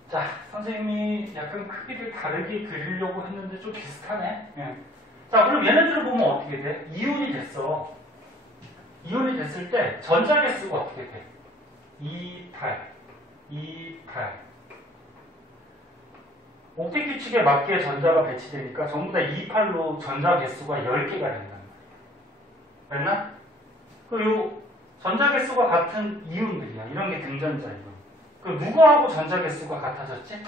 자, 선생님이 약간 크기를 다르게 그리려고 했는데 좀 비슷하네. 예. 자, 그럼 얘네들을 보면 어떻게 돼? 이온이 됐어. 이온이 됐을 때 전자 개수가 어떻게 돼? 2, 8, 2, 8. 옥텟 규칙에 맞게 전자가 배치되니까 전부 다 2, 8로 전자 개수가 10개가 된다는 거야. 됐나? 그리고 전자 개수가 같은 이온들이야. 이런 게 등전자 이거. 그 누구하고 전자 개수가 같아졌지?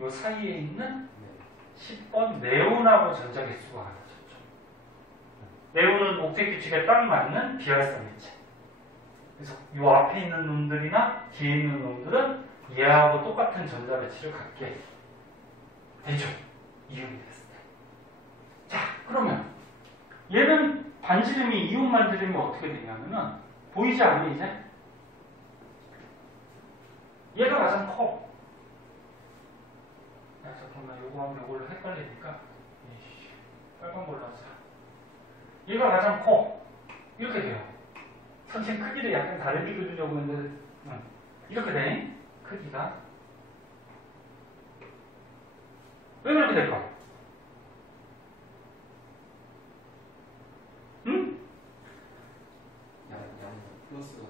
요 사이에 있는 10번 네온하고 전자 개수가 같아졌죠. 네온은 옥텟 규칙에 딱 맞는 비활성이지. 그래서 요 앞에 있는 놈들이나 뒤에 있는 놈들은 얘하고 똑같은 전자 배치를 갖게 되죠. 이온이 됐을 때. 자, 그러면 얘는 반지름이 이온 반지름이 어떻게 되냐면은 보이지 않니 이제? 얘가 가장 커. 야, 잠깐만, 요거 하면 요걸로 헷갈리니까. 이씨, 빨간 걸로 하자. 얘가 가장 커. 이렇게 돼요. 선생님 크기를 약간 다르게 그리려고 했는데, 이렇게 돼. 크기가. 왜 그렇게 될까? 응? 양 플러스가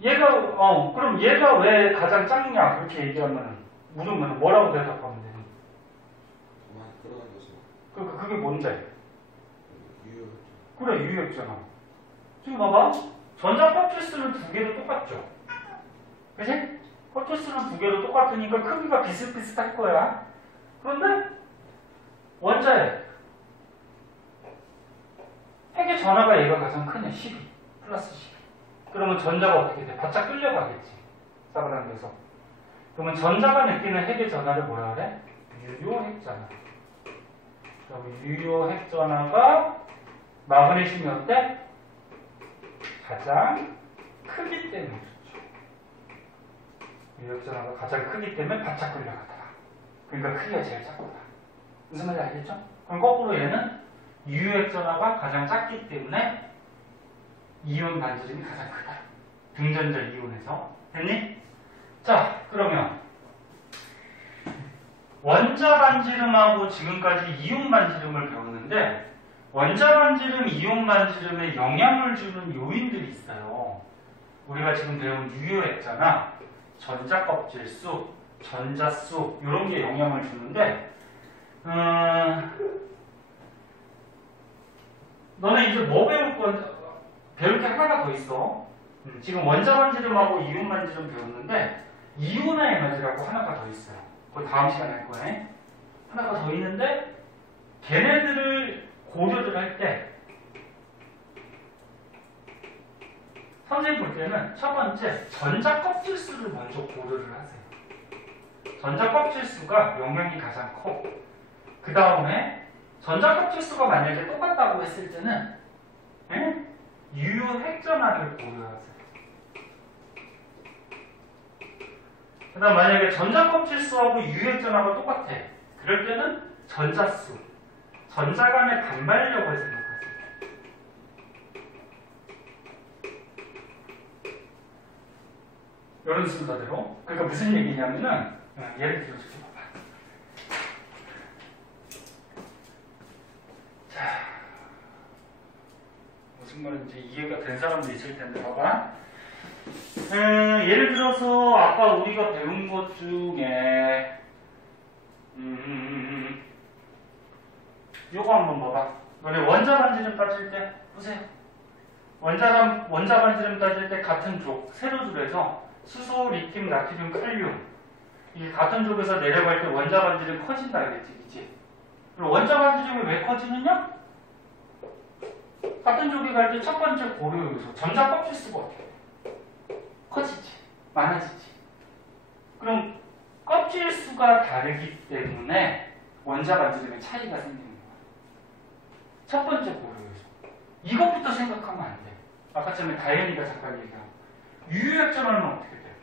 얘가, 그럼 얘가 왜 가장 작냐? 그렇게 얘기하면, 물으면 뭐라고 대답하면 되니? 그만 끌어당겨서 그게 뭔데? 유효. 그래, 유효였잖아. 지금 봐봐. 전자 껍질수는 2개로 똑같죠? 그치? 껍질수는 2개로 똑같으니까 크기가 비슷비슷할 거야. 그런데, 원자의 핵의 전하가 얘가 가장 크네. 12. 플러스 12. 그러면 전자가 어떻게 돼? 바짝 끌려가겠지. 싸그랑겨서. 그러면 전자가 느끼는 핵의 전하를 뭐라 그래? 유효핵 전하. 그럼 유효핵 전하가 마그네슘이 어때? 가장 크기 때문에 좋죠. 유효핵 전하가 가장 크기 때문에 바짝 끌려가더라. 그러니까 크기가 제일 작구나. 무슨 말인지 알겠죠? 그럼 거꾸로 얘는 유효핵 전하가 가장 작기 때문에 이온 반지름이 가장 크다. 등전자 이온에서. 됐니? 자, 그러면 원자 반지름하고 지금까지 이온 반지름을 배웠는데 원자 반지름, 이온 반지름에 영향을 주는 요인들이 있어요. 우리가 지금 배운 유효액자나 전자 껍질수, 전자수 이런 게 영향을 주는데 너네 이제 뭐 배울 건 배울 게 하나가 더 있어. 지금 원자 반지름하고 이온 반지름 배웠는데 이온의 에너지라고 하나가 더 있어요. 그걸 다음 시간에 할 거네. 하나가 더 있는데 걔네들을 고려를 할 때 선생님 볼 때는 첫 번째 전자 껍질수를 먼저 고려를 하세요. 전자 껍질수가 영향이 가장 커. 그 다음에 전자 껍질수가 만약에 똑같다고 했을 때는 유효핵 전하를 고려하세요. 그 다음 만약에 전자 껍질수하고 유효핵 전하가 똑같아. 그럴 때는 전자수, 전자 간의 반발력을 생각하세요. 이런 순서대로. 그러니까 무슨 얘기냐면은 예를 들어서 봐봐. 자, 무슨 말인지 이해가 된 사람도 있을 텐데 봐봐. 예를 들어서 아까 우리가 배운 것 중에 요거 한번 봐봐. 너네 원자 반지름 따질 때 보세요. 원자 반지름 따질 때 같은 족 세로줄에서 수소, 리튬, 나트륨, 칼륨 이게 같은 족에서 내려갈 때 원자 반지름 커진다 그랬지, 그치? 그럼 원자 반지름이 왜 커지느냐? 같은 쪽에 갈 때 첫 번째 고려 요소 전자 껍질 수가 어떻게 돼? 커지지, 많아지지. 그럼 껍질 수가 다르기 때문에 원자 반지름의 차이가 생기는 거야. 첫 번째 고려 요소. 이것부터 생각하면 안 돼. 아까 전에 다현이가 잠깐 얘기한 유효액 전화는 어떻게 돼?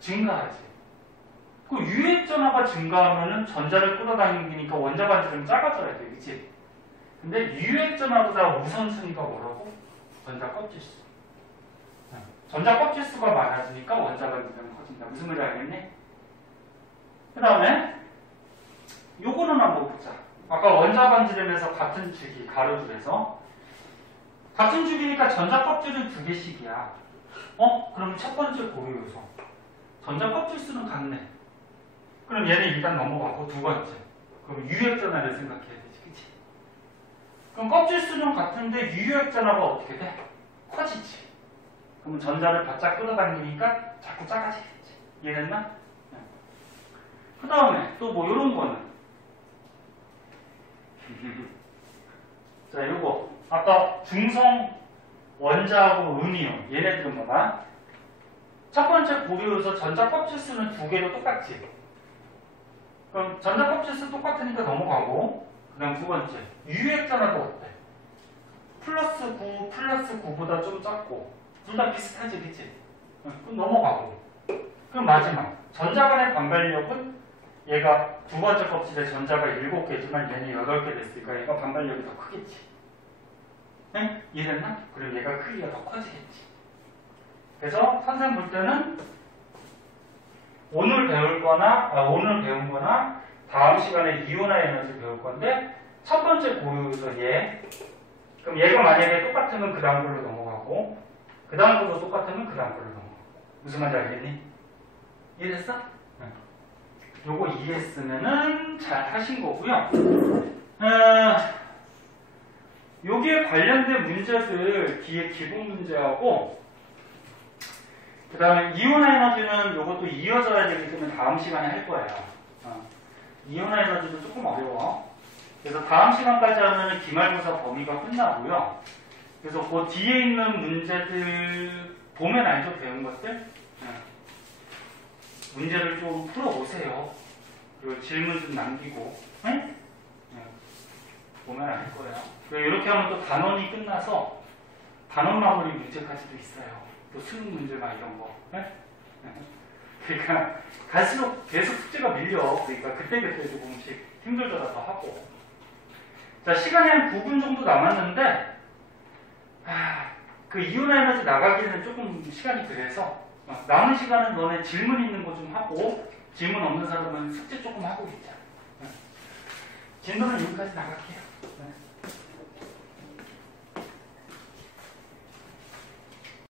증가하지. 그 유효액 전화가 증가하면은 전자를 끌어당기니까 원자 반지름이 작아져야 돼, 그치? 근데 유효액 전화보다 우선순위가 뭐라고? 전자 껍질수. 전자 껍질수가 많아지니까 원자 반지름이 커진다. 무슨 말인지 알겠니? 그 다음에 요거는 한번 보자. 아까 원자 반지름에서 같은 주기, 가로줄에서 같은 주기니까 전자 껍질은 2개씩이야. 그럼 첫 번째 고려 요소. 전자 껍질 수는 같네. 그럼 얘는 일단 넘어가고 두 번째. 그럼 유효액 전화를 생각해야 되지, 그치? 그럼 껍질 수는 같은데 유효액 전화가 어떻게 돼? 커지지. 그럼 전자를 바짝 끌어당기니까 자꾸 작아지겠지. 이해됐나? 그 다음에 또 뭐 요런 거는 자, 요거 아까 중성 원자하고 음이온 얘네들은 뭐다? 첫 번째 고리로서 전자 껍질 수는 2개도 똑같지. 그럼 전자 껍질 수 똑같으니까 넘어가고, 그 다음 두 번째 유효액 전화도 어때? 플러스 9 플러스 9보다 좀 작고 둘 다 비슷하지, 그치? 그럼 넘어가고. 그럼 마지막 전자 간의 반발력은 얘가 두 번째 껍질에 전자가 7개지만 얘는 8개 됐으니까 얘가 반발력이 더 크겠지. 네? 이해됐나? 그리고 얘가 크기가 더 커지겠지. 그래서 선생님 볼 때는 오늘 배운 거나 다음 시간에 이온화 에너지 배울 건데 첫 번째 고유요소 얘. 그럼 얘가 만약에 똑같으면 그 다음 걸로 넘어가고 그 다음 걸로 똑같으면 그 다음 걸로 넘어가고. 무슨 말인지 알겠니? 이해됐어? 네. 요거 이해했으면은 잘 하신 거고요. 여기에 관련된 문제들 뒤에 기본 문제하고 그 다음에 이온화 에너지는 요것도 이어져야 되기 때문에 다음 시간에 할 거예요. 이온화 에너지도 조금 어려워. 그래서 다음 시간까지 하면 기말고사 범위가 끝나고요. 그래서 그 뒤에 있는 문제들 보면 알죠? 배운 것들? 문제를 좀 풀어보세요. 그리고 질문 좀 남기고 보면 알 거예요. 이렇게 하면 또 단원이 끝나서 단원 마무리 문제까지도 있어요. 또 수능 문제 막 이런 거. 그러니까 갈수록 계속 숙제가 밀려. 그러니까 그때그때 조금씩 힘들더라도 하고. 자, 시간이 한 9분 정도 남았는데 그 이온화 에너지 나가기는 조금 시간이 그래서 남은 시간은 너네 질문 있는 거 좀 하고 질문 없는 사람은 숙제 조금 하고 있자. 진도는 여기까지 나갈게요.